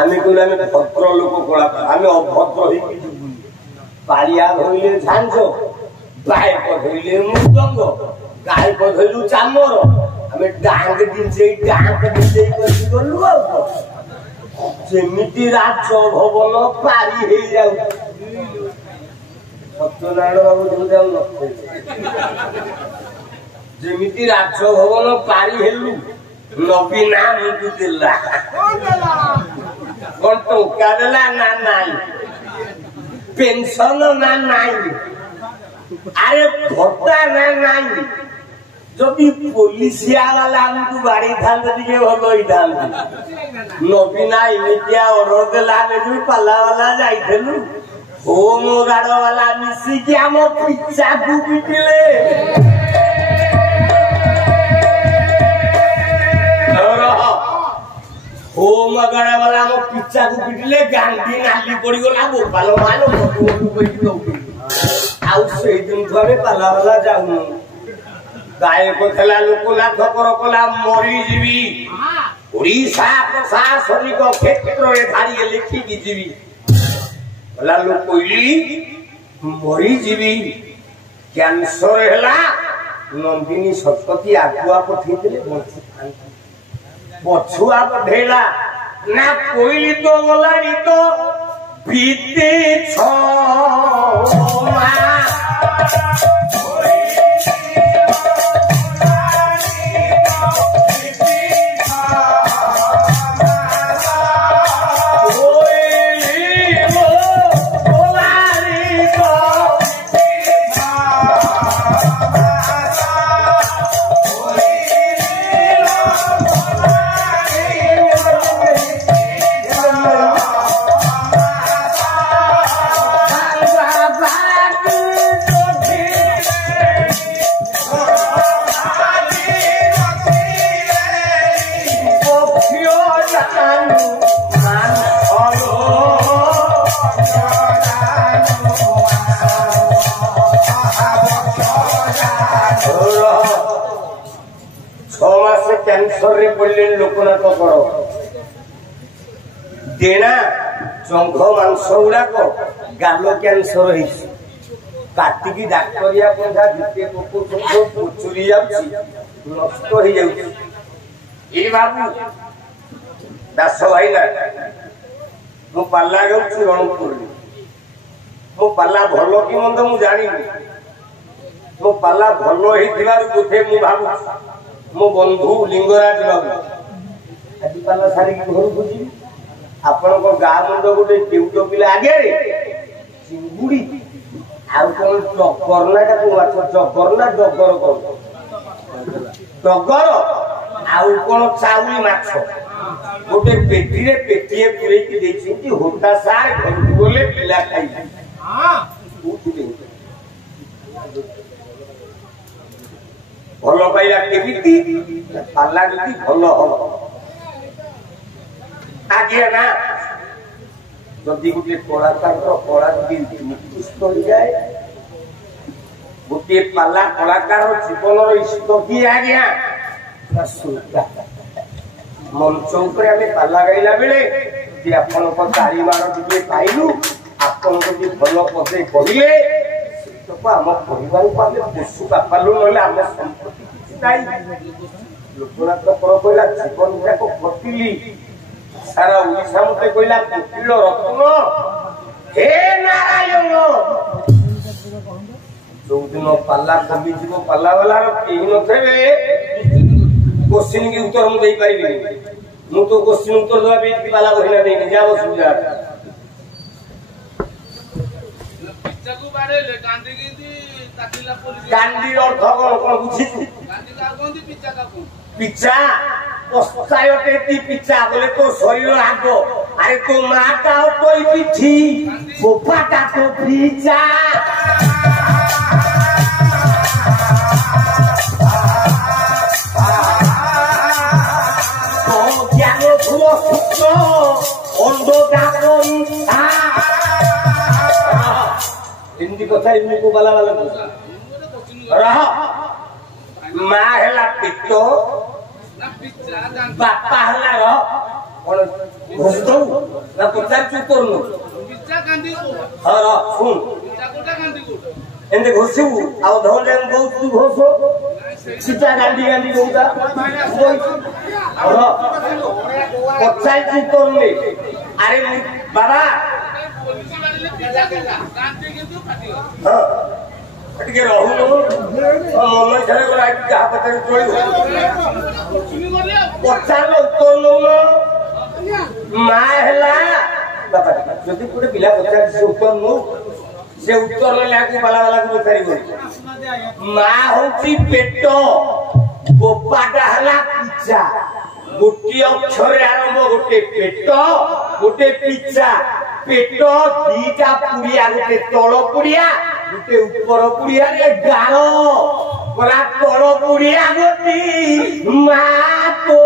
ଆମେ କହିଲୁ ଆମେ ଭଦ୍ର ଲୋକ କଳାକାର, ଆମେ ଅଭଦ୍ର ହେଇକି ଯିବୁ। ପାଳିଆ ଧଇଲେ ଝାଞ୍ଜ, ଗାୟକ ଧଇଲେ ମୃଦଙ୍ଗ, ଗାୟକ ଧଇଲୁ ଚାମର, ଆମେ ଡାଙ୍ଗ ଡିଜେଇ କରିକି ଗଲୁ। ଆଉ ଯେମିତି ରାଜଭବନ ପାରି ହେଇଯାଉଛି। ସତ୍ୟନାରାୟଣ ବାବୁ ଯୋଉ ଯାଉ ଯେମିତି ରାଜଭବନ ପାରି ହେଲୁ, ନବୀନା ଆମକୁ ଦେଲା କଣ ଟଙ୍କା ଦେଲା ନା ନାଇଁ? ପେନସନ ନା ନାଇଁ? ଆରେ ଭତ୍ତା ନା ନାଇଁ? ଯଦି ପୋଲିସିଆ ବାଲା ଆମକୁ ବାଡେଇଥାନ୍ତେ ଟିକେ ଭଲ ହେଇଥାନ୍ତେ। ନବୀନା ଏମିତିଆ ଅର୍ଡର ଦେଲା, ଆମେ ଯୋଉ ପାଲା ବାଲା ଯାଇଥିଲୁ, ହୋମ ଗାର୍ଡ ବାଲା ମିଶିକି ଆମ ପିଚାକୁ ପିଟିଲେ। ହୋମ ଗାର୍ଡ ବାଲା ଆମ ପିଚାକୁ ପିଟିଲେ, ଗାଣ୍ଡି ନାଲି ପଡିଗଲା। ବୋପାଲ ମାଲ ଆଉ ସେଇଦିନଠୁ ଆମେ ପାଲା ବାଲା ଯାଉନୁ। ଗାୟକ ଥିଲା ଲୋକନାଥ କର କଲା ମରିଯିବି, ଓଡ଼ିଶା ପ୍ରଶାସନିକ କ୍ଷେତ୍ରରେ ଧାଡ଼ିଏ ଲେଖିକି ଯିବି। କହିଲା ଲୋକ କହିଲି ମରିଯିବି, କ୍ୟାନ୍ସର ହେଲା। ନନ୍ଦିନୀ ଶତପଥୀ ଆଗୁଆ ପଠେଇଥିଲେ ବଞ୍ଚିଥାନ୍ତି, ପଛୁଆ ପଠେଇଲା ନା। କୋଇଲି ତ ଗଲାଣି ତ ବିତେ 6 ମାସ। କ୍ୟାନ୍ସରରେ ପଡ଼ିଲେ ଲୋକନାଥ କର। ଡେଣା ଜଙ୍ଘ ମାଂସ ଗୁଡାକ ଗାଲ କ୍ୟାନ୍ସର ହେଇଛି। କାଟିକି ଡାକ୍ତରିଆ ପଇସା ଭିତରେ ପୋଚୁରି ଯାଉଛି, ନଷ୍ଟ ହେଇଯାଉଛି। ଏ ବାବୁ ଦାସ ଭାଇନା, ମୁଁ ପାଲା ଯାଉଛି ରଣପୁରରେ। ମୋ ପାଲା ଭଲ କି ମନ୍ଦ ମୁଁ ଜାଣିନି। ମୋ ପାଲା ଭଲ ହେଇଥିବାରୁ ବୋଧେ ମୁଁ ଭାବୁଛି ମୋ ବନ୍ଧୁ ଲିଙ୍ଗରାଜ ବାବୁ ଆଜି ପାଲା ସାରିକି ଘରକୁ ଯିବି। ଆପଣଙ୍କ ଗାଁ ମୁଣ୍ଡ ଗୋଟେ କେଉଟ ପିଲା ଆଗରେ ଚିଙ୍ଗୁଡି ଆଉ କଣ କରନାଟାକୁ ମାଛ ଜଗର ନା ଡଗର କର ଡଗର ଆଉ କଣ ଚାଉଳି ମାଛ ଗୋଟେ ପେଟିରେ ପେଟିଏ ପୁରେଇକି ଦେଇଛନ୍ତି। ହୋଟା ସାର୍ ଘରକୁ ଗଲେ ପିଲା ଖାଇବେ। ଭଲ ପାଇବା କେମିତି ପାଲା ଯଦି ଭଲ ହବ ଆଜ୍ଞା ନା। ଯଦି ଗୋଟିଏ କଳାକାରର କଳା ଯଦି ନିକୃଷ୍ଟ ହେଇଯାଏ, ଗୋଟିଏ ପାଲା କଳାକାର ଜୀବନର ଇଷ୍ଟ କିଏ ଆଜ୍ଞା? मंच उपरे आम पाला गाइला बेले जे आपण चारि मार टे पाइलु आपण भल पदे कहले आम परिवार को आम पशु पापालु ना आम संपत्ति लोकनाथ कहला जीवन जाक खटिली सारा ओडिशा मते कहला कुटिल रत्न हे नारायण जो दिन पाला कमी जीव पाला वाला कहीं नथे क्वेश्चन की उत्तर मुझे पारि मु तो क्वेश्चन उत्तर देवा भी पाला कहना नहीं जाओ सुविधा गांधी अर्थ कौन बुझी पिचा पश्चायते पिचा बोले तो शरीर आग अरे तो माटा तो पिठी बोपाटा तो पिचा ज्ञान फूल सूक्ष्म अंधकार हिंदी कथा हिंदी को बाला वाला रह माँ है पित्त बापा है घोष दू ना पचार चुप कर घोषबू आउ धन बहुत तू घोष सीता गांधी गांधी कहता पचार चुप कर अरे बाबा टे रहू मन इच्छा जहाँ पचार पचार उत्तर नौ माँ है बाबा जदि गोटे पिला पचार से उत्तर नौ से उत्तर ना बाला बाला को पचार माँ हूँ पेट बोपाटा है पिचा गोटे अक्षर आरंभ गोटे पेट गोटे पिचा पेट दीटा पुड़िया गोटे तल पुड़िया गोटे ऊपर पुड़िया गार परा तल पुड़िया गोटी माँ तो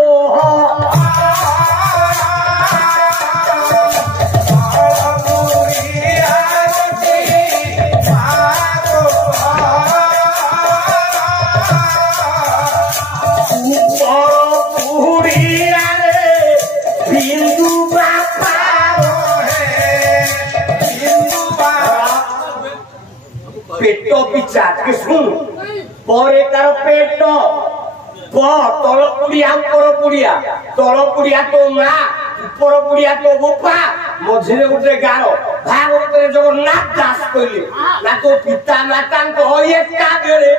पेट पिछा सुन पर पेट तल पुड़िया ऊपर पुड़िया तल पुड़िया तो माँ ऊपर पुड़िया तो बोपा मझे गोटे गार भागवत जगन्नाथ दास कहले ना तो पिता माता तो एका बेले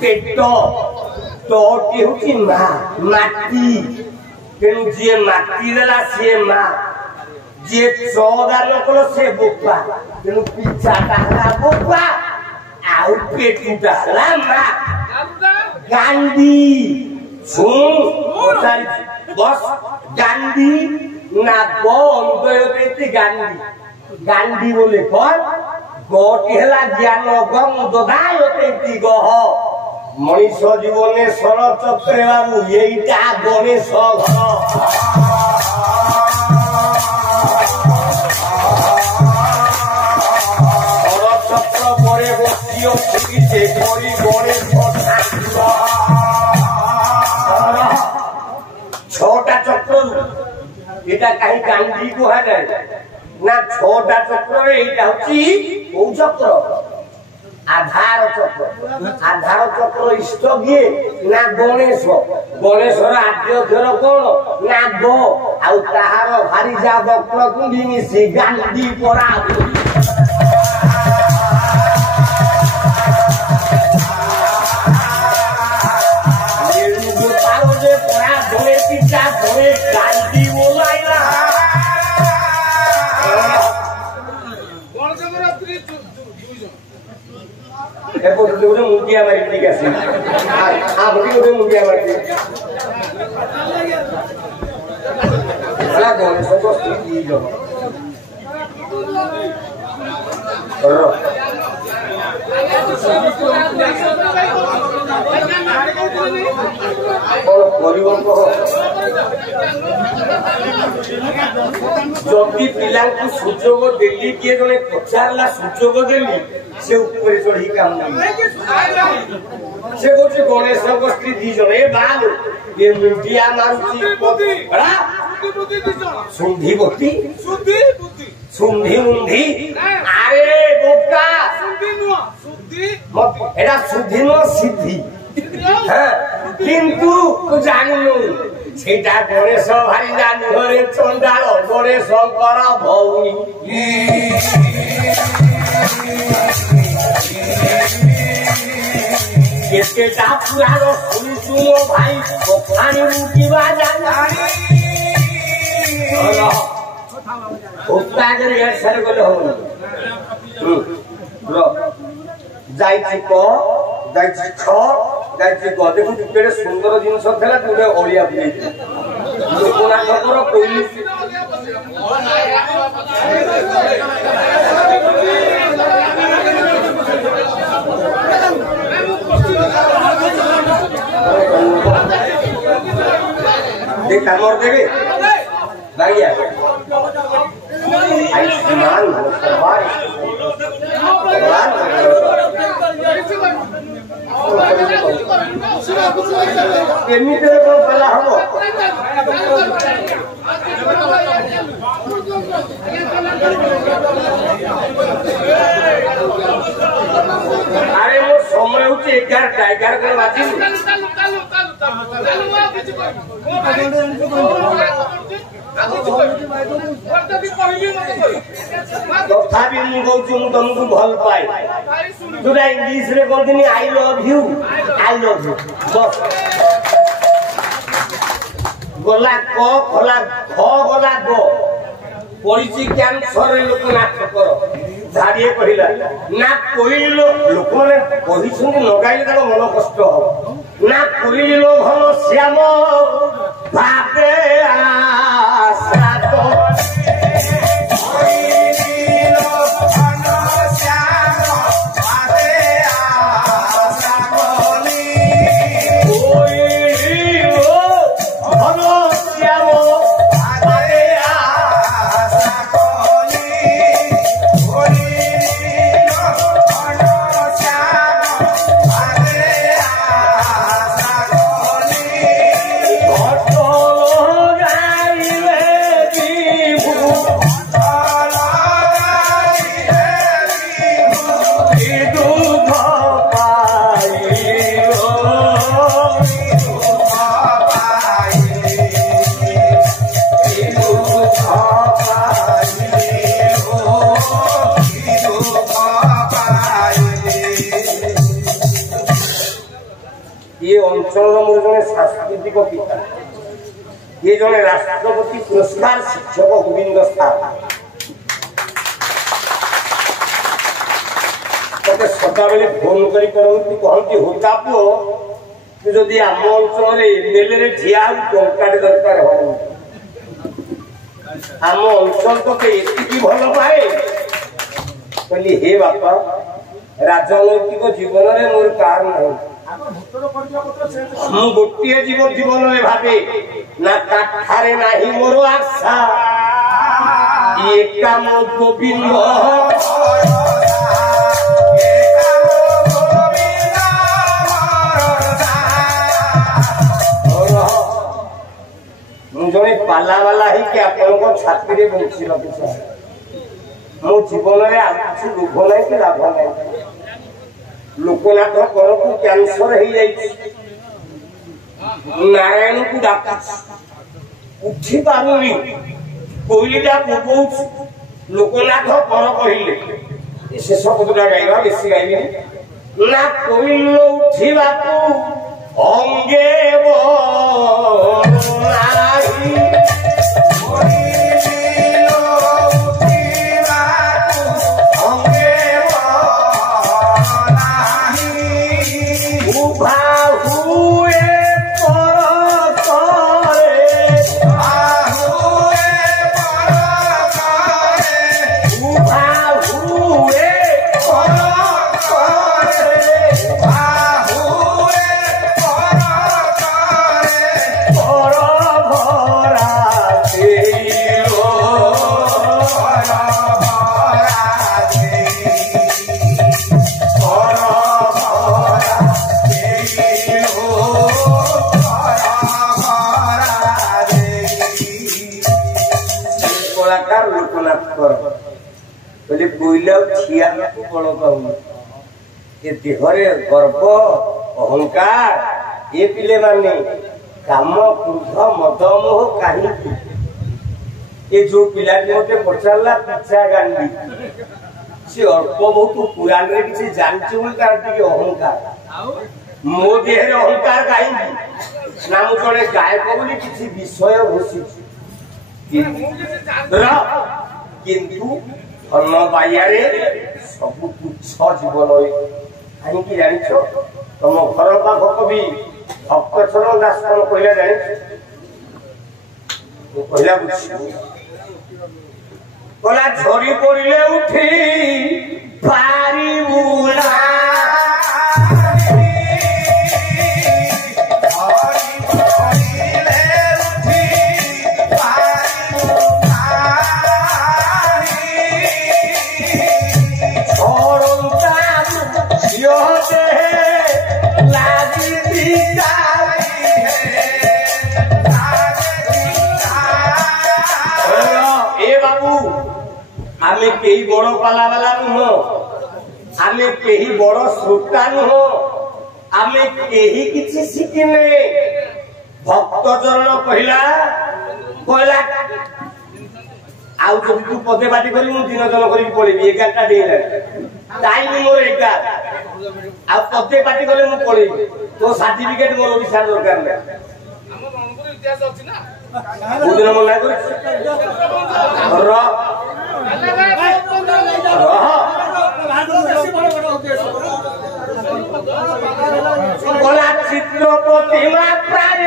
पेट तोटी होची माटी तेणु जी माटी देला सी माँ जी चौदा नकल से बोपा तेणु पिछाटा बोपा आउ पेटूटा माँ गांधी सुन बस गांधी ना गंधी गांधी बोले कौन गोटी है ज्ञान गम ददायते गह मनीष जीवन शरण चक्रे बाबू यहीटा गणेश शरण चक्र पर बसी से गणेश छटा चक्र यहाँ कहीं गांधी कह जाए ना छटा चक्र यहाँ चक्र आधार चक्र इष्ट किए ना गणेश गणेश आद्यक्षर कौन ना गो आहार भारी जा वक्र कुंडी मिशी गांधी परा गांधी बोलाइला मुंडिया मारी ठीक है मुंडिया मारी गणेश को जदि पिला सुजोग देली किए जड़े पचारा सुजोग देली से ऊपर चढ़ी काम से कहे गणेश स्त्री दी जन ए बाल ये मीडिया मारुची सुंधी सुंधी मुंधी अरे बोका एटा सुधी नुह सिद्धि किंतु जानु सेटा गणेश भारी जानु घरे चंडाल गणेश कर भौनी केटा पुराण सुनो भाई कहानी रुकिबा जानी होता कर यार सारे गले हो जाइछि क जाइछि ख जाइछि ग देखु केडे सुंदर जिंस थला तुडे ओलिया बुले कोना खबर कोई देख कामर देबे लागिया आयुष्मान भगवान केमिते को पला हबो अरे वो समय होचे 11 कर बाजी तथापि मु कहूँ तुमको भल पाए जोटा इंग्लिश रे कहते आई लव यू बस गला क खला ख गला ग पड़ी कैंसर लोक नाक कर झाड़िए कहला ना कहल लोक मैंने कही लगाइले मन कष्ट हम ना कहल घन श्याम भावे सांस्कृतिक पिता ये जने राष्ट्रपति पुरस्कार शिक्षक गोविंद स्थान सदा बेले फोन कर कहती होता पुओ जदि आम अंचल एमएलए ठिया टंका दरकार हो आम अंचल तो ये भल पाए कहली हे बापा राजनैतिक जीवन में मोर कार नहीं मु गोटे जीवन में भावे ना काठारे नाही मोर आशा ये काम गोविंद जड़े पाला वाला ही कि आपको छाती रे बंची रखा मो जीवन में किसी लोभ नहीं कि लाभ नहीं लोकनाथ कर कैंसर हो नारायण को डाक उठी पारुनी कोईटा पकाउछ लोकनाथ कर कहले शेष पदटा गाइबा बेसी गाइबे ना कोईल उठिबा को अंगे बोलाई ଶୋଇଲା ଠିଆ ବଳ ପାଉନି ଏ ଦେହରେ ଗର୍ବ ଅହଙ୍କାର ଏ ପିଲେମାନେ କାମ କ୍ରୋଧ ମଦ ମୋହ କାହିଁକି ଏ ଯୋଉ ପିଲାଟି ମତେ ପଚାରିଲା ପିଛା ଗାଣ୍ଡି ସେ ଅଳ୍ପ ବହୁତ ପୁରାଣରେ କିଛି ଜାଣିଛି ବୋଲି ତାର ଟିକେ ଅହଙ୍କାର ମୋ ଦେହରେ ଅହଙ୍କାର କାହିଁକି ନା ମୁଁ ଜଣେ ଗାୟକ ବୋଲି କିଛି ବିଷୟ ଘୋଷିଛି କିନ୍ତୁ ଅନ୍ନ ବାଇଆରେ ସବୁ ତୁଚ୍ଛ ଜୀବନ କାହିଁକି ଜାଣିଛ ତମ ଘର ପାଖ କବି ଭକ୍ତଚରଣ ଦାସ କଣ କହିଲା ଜାଣିଛ ମୁଁ କହିଲା ବୁଝିବୁ କହିଲା ଝରି ପଡ଼ିଲେ ଉଠି ପାରିବୁ ନା आमे कई बड़ पाला वाला नुह आमे कई बड़ श्रोता नुह आमे कई किछि शिखिने भक्त चरण कहला कहला आउ जब तू पदे बाटी करी मु दिन जन करी पळेबी 11टा देला टाइम मोर 11 आ पदे बाटी गले मु पळेबी तो सर्टिफिकेट मोर ओडिसा दरकार ना हम रणपुर इतिहास अछि ना बुदिन मन लाग र चित्र प्रतिमा प्राय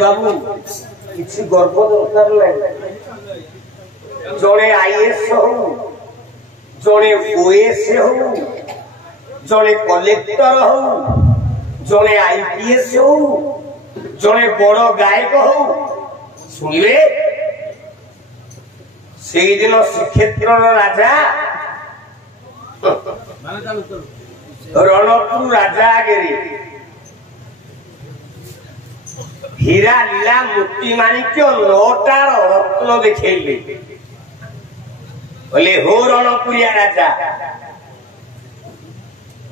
बाबू किसी गर्व दरकार नहीं जड़े आईएएस हो जड़े ओएस हो जड़े कलेक्टर हो जड़े आईपीएस हो जड़े बड़ गायक हो सुनिए से दिन श्रीक्षेत्र राजा रणपुर राजा आगे हीरा लीला मोती माणिक्य 9टा रत्न देखले बोले हो रणपुरिया राजा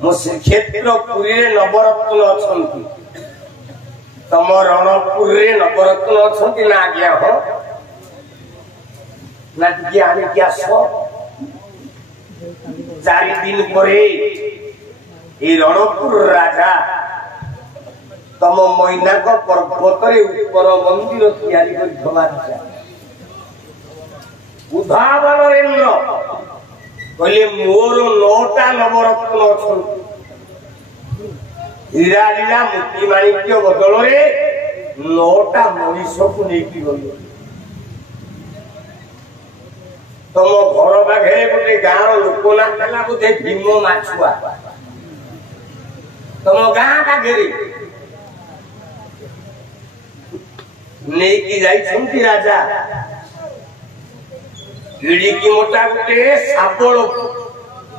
मो श्रीक्षेत्र पुरी रे नवरत्न अछंती तम रणपुर रे नवरत्न अछंती ना आज्ञा हो ना टिके आने क्या सो 4 दिन परे ए रणपुर राजा तम मैनाक पर्वतरे ऊपर मंदिर तैयारी कर भवाचा उद्भावनेन्द्र कहले मोर 9टा नवरत्न अछन हीरा लीला मोती माणिक्य बदल रे 9टा मनीष को नेकी गयो तम घर बाघे गोटे गाँव लोक ना खेला बोधे भीम माछुआ तम गाँ बाघे नेकी जाइछंती राजा इडी की मोटा गुटे सापळ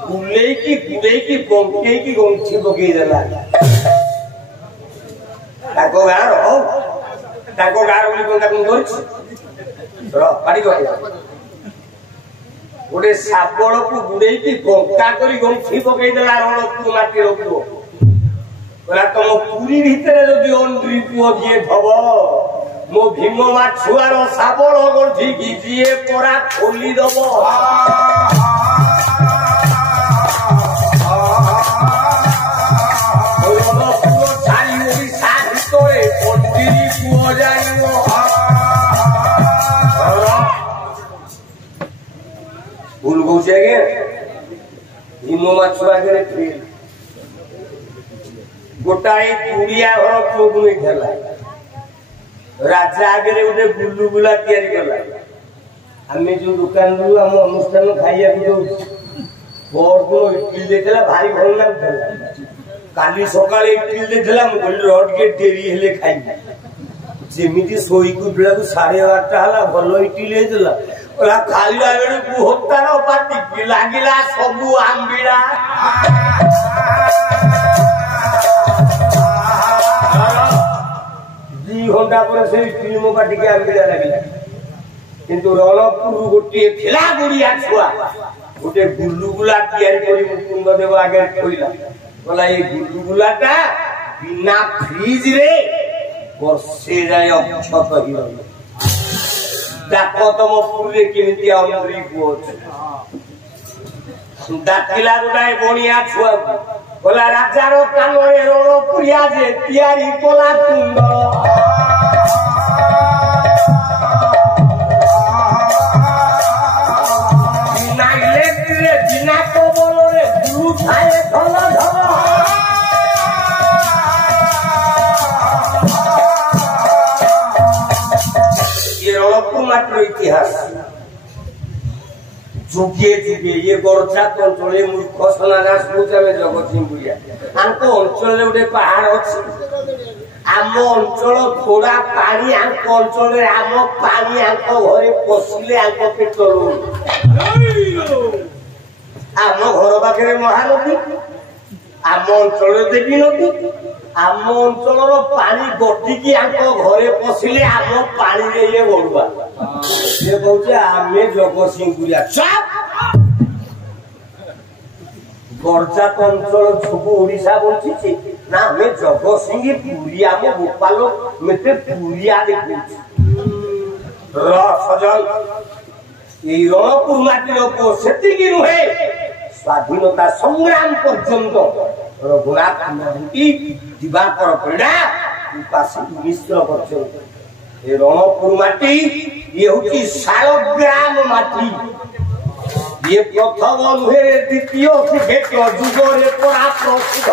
गुलेई की बंके की गंठी बगेई देला ताको गार हो ताको गार बोली कोन ताको दोछ र पाडी गयो गुटे सापळ को गुलेई की बंका करी गंठी बगेई देला रण को माटी रखो बोला तुम पूरी भीतर जदि अंड्री पुओ दिए भव मो भीम माछुआर साबल गंठी गिजिए परा खोली दब भूल गौचे आगे भीम माछुआ के गोटाए कुड़िया घर चोक नहीं खेला राजा आगे गोटे बुलुबुला तैयारी कला आम जो दुकान आम अनुष्ठान खाइया बहुत इडली देला भारी भल लागुला काली सकाळे इडली देला मु बोल रोड के डेरी हेले खाई जेमिति सोई को बेला को 8:30 हला भल इडली देला ओला खाली आवेड़ को होता ना पाटी लागिला सबु आंबिला 2 घंटा पर से इडली मो पाटी के आंबिला लागिला किंतु रणपुर गोटे थिला गुड़िया छुआ गोटे गुल्लुगुला तैयारी करी मुकुंद देव आगे कहिला बोला ये गुल्लुगुलाटा बिना फ्रिज रे वर्षे जाय अक्षत ही रहला डाको तम पुरे केमिति अंदरी पोच डाकिला गोटाए बणिया छुआ बोला राजार कानरे रणपुरिया जे तैयारी कोला कुंड बिना कबलरे गुरु थाए धन धन ये रणपुर मात्र इतिहास जुगे जुगे ये गोरछा अंचल मूर्ख सनादास पूजा में जगतसिंहपुरिया आंको अंचल गोटे पहाड़ अच्छी आम अंचल थोड़ा पानी आंको अंचल आम पानी आंको घरे पशिले आंको पेट आम घर पाखे महानदी आम अंचल देवी नदी आम अंचल पानी गटिकी घरे पशिले आम पानी ये गड़ुआ ये कहे आम जगतसिंहपुरिया गरजात अंचल छुबु ओडिशा बंची ना आम जगतसिंहपुरी आम गोपाल मेटे पुरिया देखु सजल रणपुर माटीर पुओ सेतिकी नुहे स्वाधीनता संग्राम पर्यंत रघुनाथ महांती दिवाकर परिड़ा उपासी मिश्र पर्यंत ये रणपुर माटी ये होची शालग्राम माटी ये प्रथम नुहे द्वितीय श्रीक्षेत्र जुगरे परा प्रसिद्ध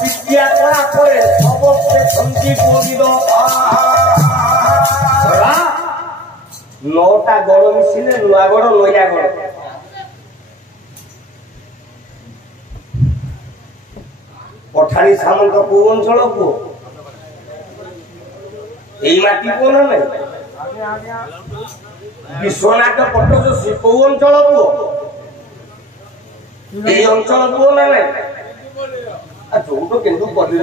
विद्या करा करे सबसे संति कोदिद 9टा गड़ मिसिले नुआगड़ नयागड़ पठाणी सामंत को अंचल को এই মাটি को ना नहीं विश्वनाथ पट्टचोशी को अंचल को এই अंचल को ना नहीं जोड़ केन्दू पड़ी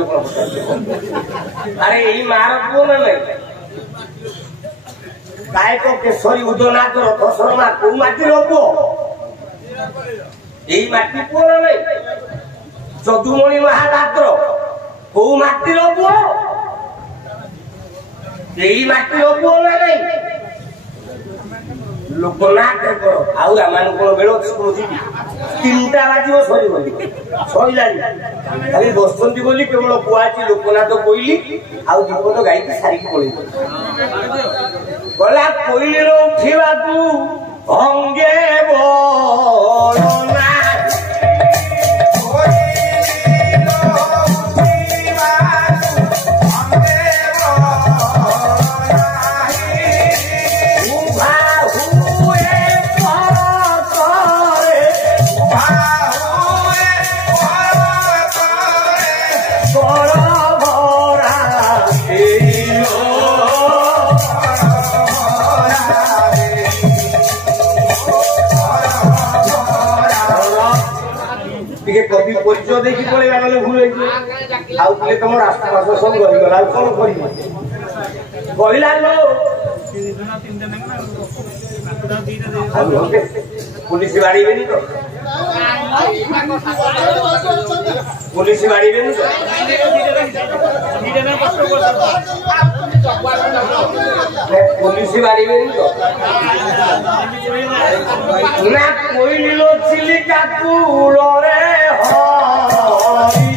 अरे यही मार पुओ ना नहीं गायक केशरी उदयनाथ रथ शर्मा को माटी पुओ यही माटी पुओ ना नहीं जदुमणि महापात्र को माटी पुओ यही माटी पुओ ना नहीं लोकनाथ आउ रामायण को बेल जी 3टा बाजिव सरी सरिलानी खाली बसंती बोली केवल कुआची लोकनाथ कोइली आउ दीपद गाई सारिकी पड़े गला कोइली उठा अंगे बना कवि परिचय देखी पड़ेगा गले भूल तुम राष्ट्रभाष सब रहीगला कौन कर पुलिस बाड़ी तो पुलिस बाड़ी पुलिस बाड़ी तो ना कोई लो चिलिका कूलो रे हरी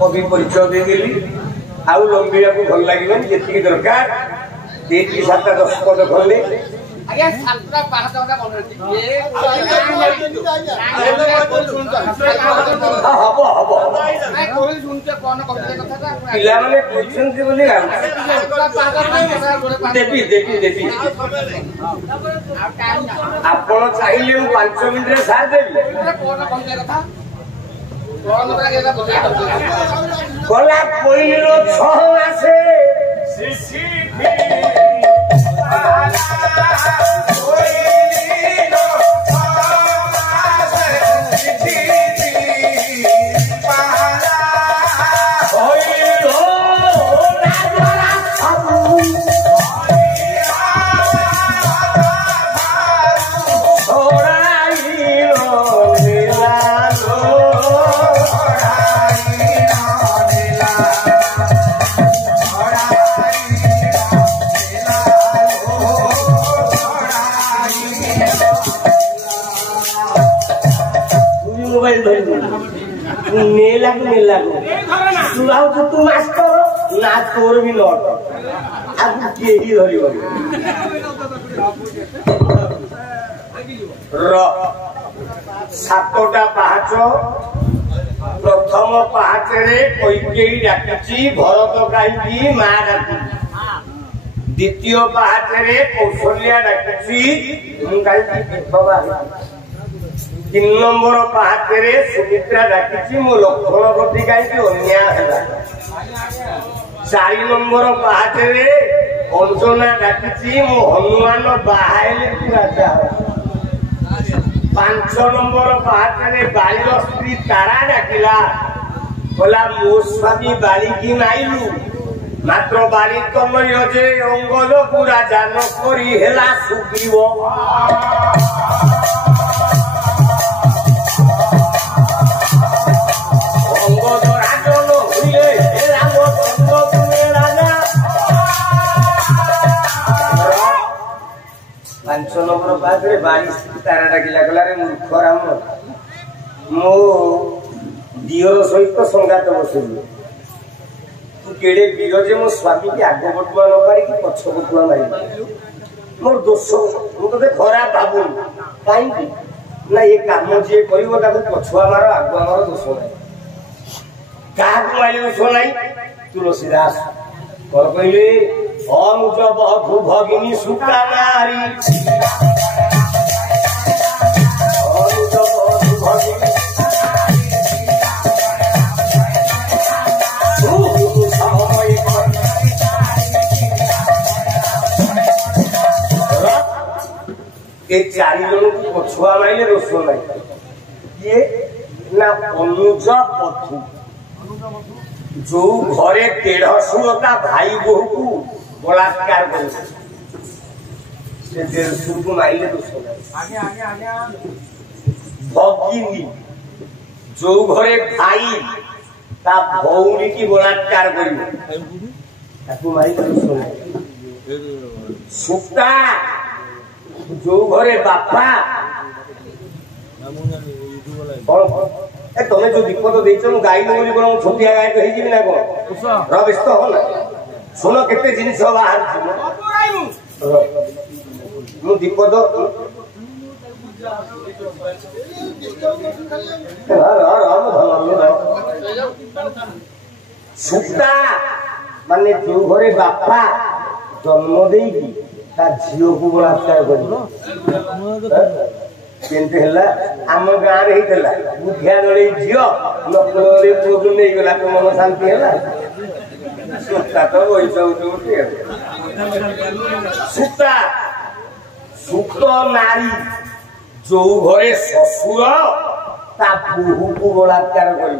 कभी परिचय देदेली आउ लंबिया को भल लगे जी दरकार 7 10 पद खोले आज्ञा सातटा 5टा मन हब हब पिला माने कहछन्ती बोली देवी देवी देवी आपण चाहिए 5 मिनिट रे साथ देबी गला पहिलो 6 मासे शिशी नेला सुनाओ तो तू मास्टर ना तोर भी लौट अब के ही धरी र 7टा पाहाच प्रथम पाहाच रे कैकेयी डाकिची भरत काई मा डाकी द्वितीय पाहाच रे कौशल्या डाकिची मु काई बाबा 3 नंबर पाहाचे सुमित्रा डाकिची मो लक्षणवती कहीं अन्याय है 4 नंबर पाहाचे अंजना डाकिची मो हनुमान बाहाइले राजा 5 नंबर पाहाचे बालिर स्त्री तारा डाकिला बोला मो स्वामी बालिकी नाइलु मात्र बाली कमय जे अंगद पूरा जान करी हेला सुग्रीव नंबर बाद बाड़ी तारा डाकिला गला मूर्ख राम मो दियर सहित संगात बसुलु तू केड़े वीर जे मो स्वामी की आग बटुआ न पारी कि पछ बटुआ मारी मोर दोष मु तो खराब भाबु काई ना ये काम जे करिवो ताको पछुआ मार आग मार दोष नाही काग मारी दोष नाही तुलसीदास कोन कहले अनुज बधु भगिनी सुका नारी अनुज बधु भगिनी ये 4 जन को पछुआ माइले दोष नहीं ये ना अनुज बधु जो घरे 150 भाई बहू को बलात्कार कर माइले दोष भगिनी जो घरे भाई ता भौणी की बलात्कार कर सुक्ता जो घरे बापा तुम्हें जो विपद देच गाई बोली कौन छोटिया गाय तो होगी ना कौन व्यस्त हो ना शुण केते जिनिस बाहर मु विपद सुक्ता माने जो घरे बापा जन्म देगी ता झियो को बलात्कार कर आम गाँव रे बुढ़िया जड़े झील नकले पुओ नहीं गला तो मन शांति है सुक्ता तो वही सब सुक्ता सुक्त नारी जो घरे ससुर ता बोहू को बलात्कार कर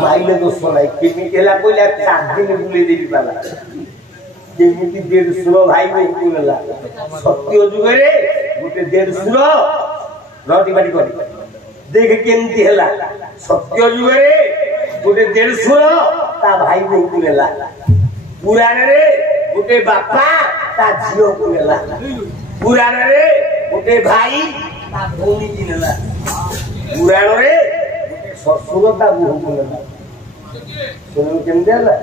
माइले दोष ना केमी कहला 4 दिन बुले देवी पाला जेमिति 150 भाई बहू नेला सत्य जुगरे गोटे 150 रटी बाटी कर देख केमती हैला सत्य जुगरे गोटे देढ़शुर ता भाई को नेला पुराण रे गोटे बापा ता झियो को नेला पुराण रे गोटे भाई ता भौणी की नेला पुराण रे गोटे ससुर ता बोहू को नेला सुन केमते हला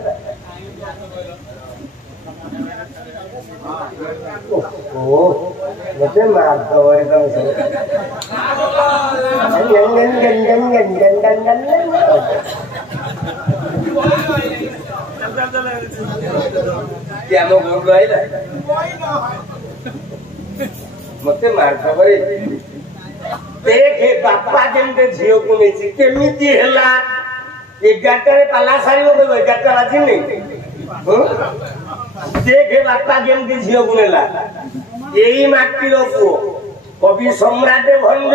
ओ मते मार दवरी तम से क्या मो घर आइला मते मार दवरी देखे बापा जेंते झियो को नेछि केमिति हला 11 रे पाला सारी हो 11 बाजी नहीं देखे बापा केमिति झियो को नेला यही माटी रो पुओ कवि सम्राट भंज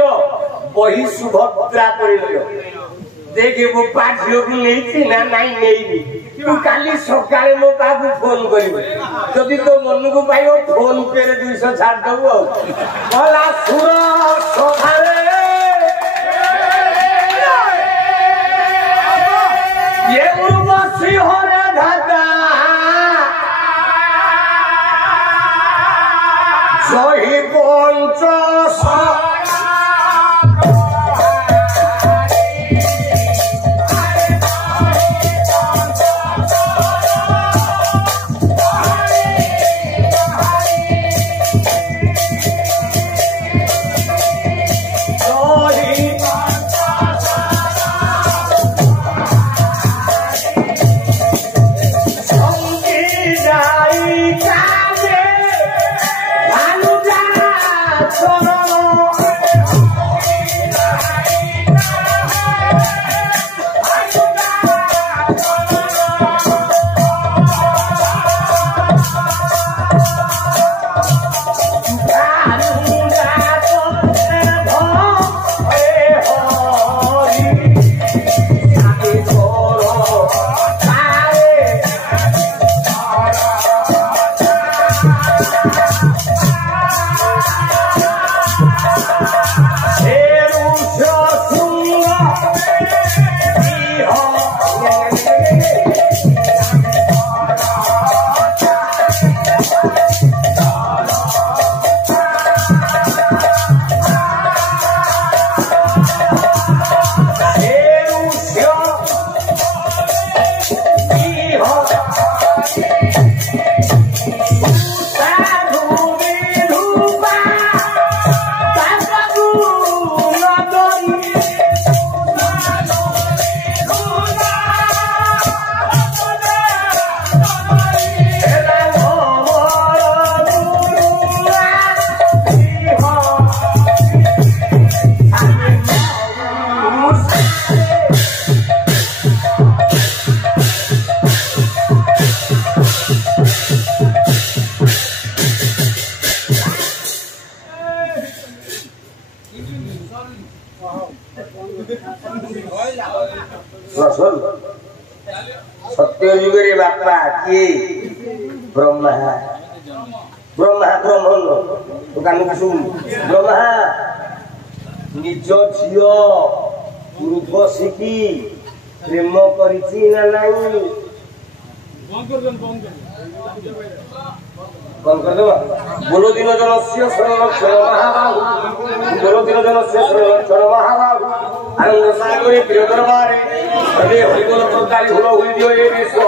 बही सुभद्रा परिलो देखे वो पाठियो को नहीं ना नहीं नहीं तू काली सकाळे मो बाबू फोन करिवे जदि तो मन को पाइयो फोन पे रे 200 छाड़ दबो भला सुर सखारे ये उर्वशी हरे धाता जही पंच सत्य युग रे बापा किए ब्रह्मा ब्रह्मा ब्रह्मन तो कान सुन ब्रह्मा निज झियो उर्वशी प्रेम करिछि ना नाही कौन कर दो बोलो दिन जनस्य संरक्षण महाबाहु बोलो दिन जनस्य संरक्षण महाबाहु आनंद सागरे प्रिय दरबारे हरि बोल प्रकाली हुलो हुई दियो ये विश्व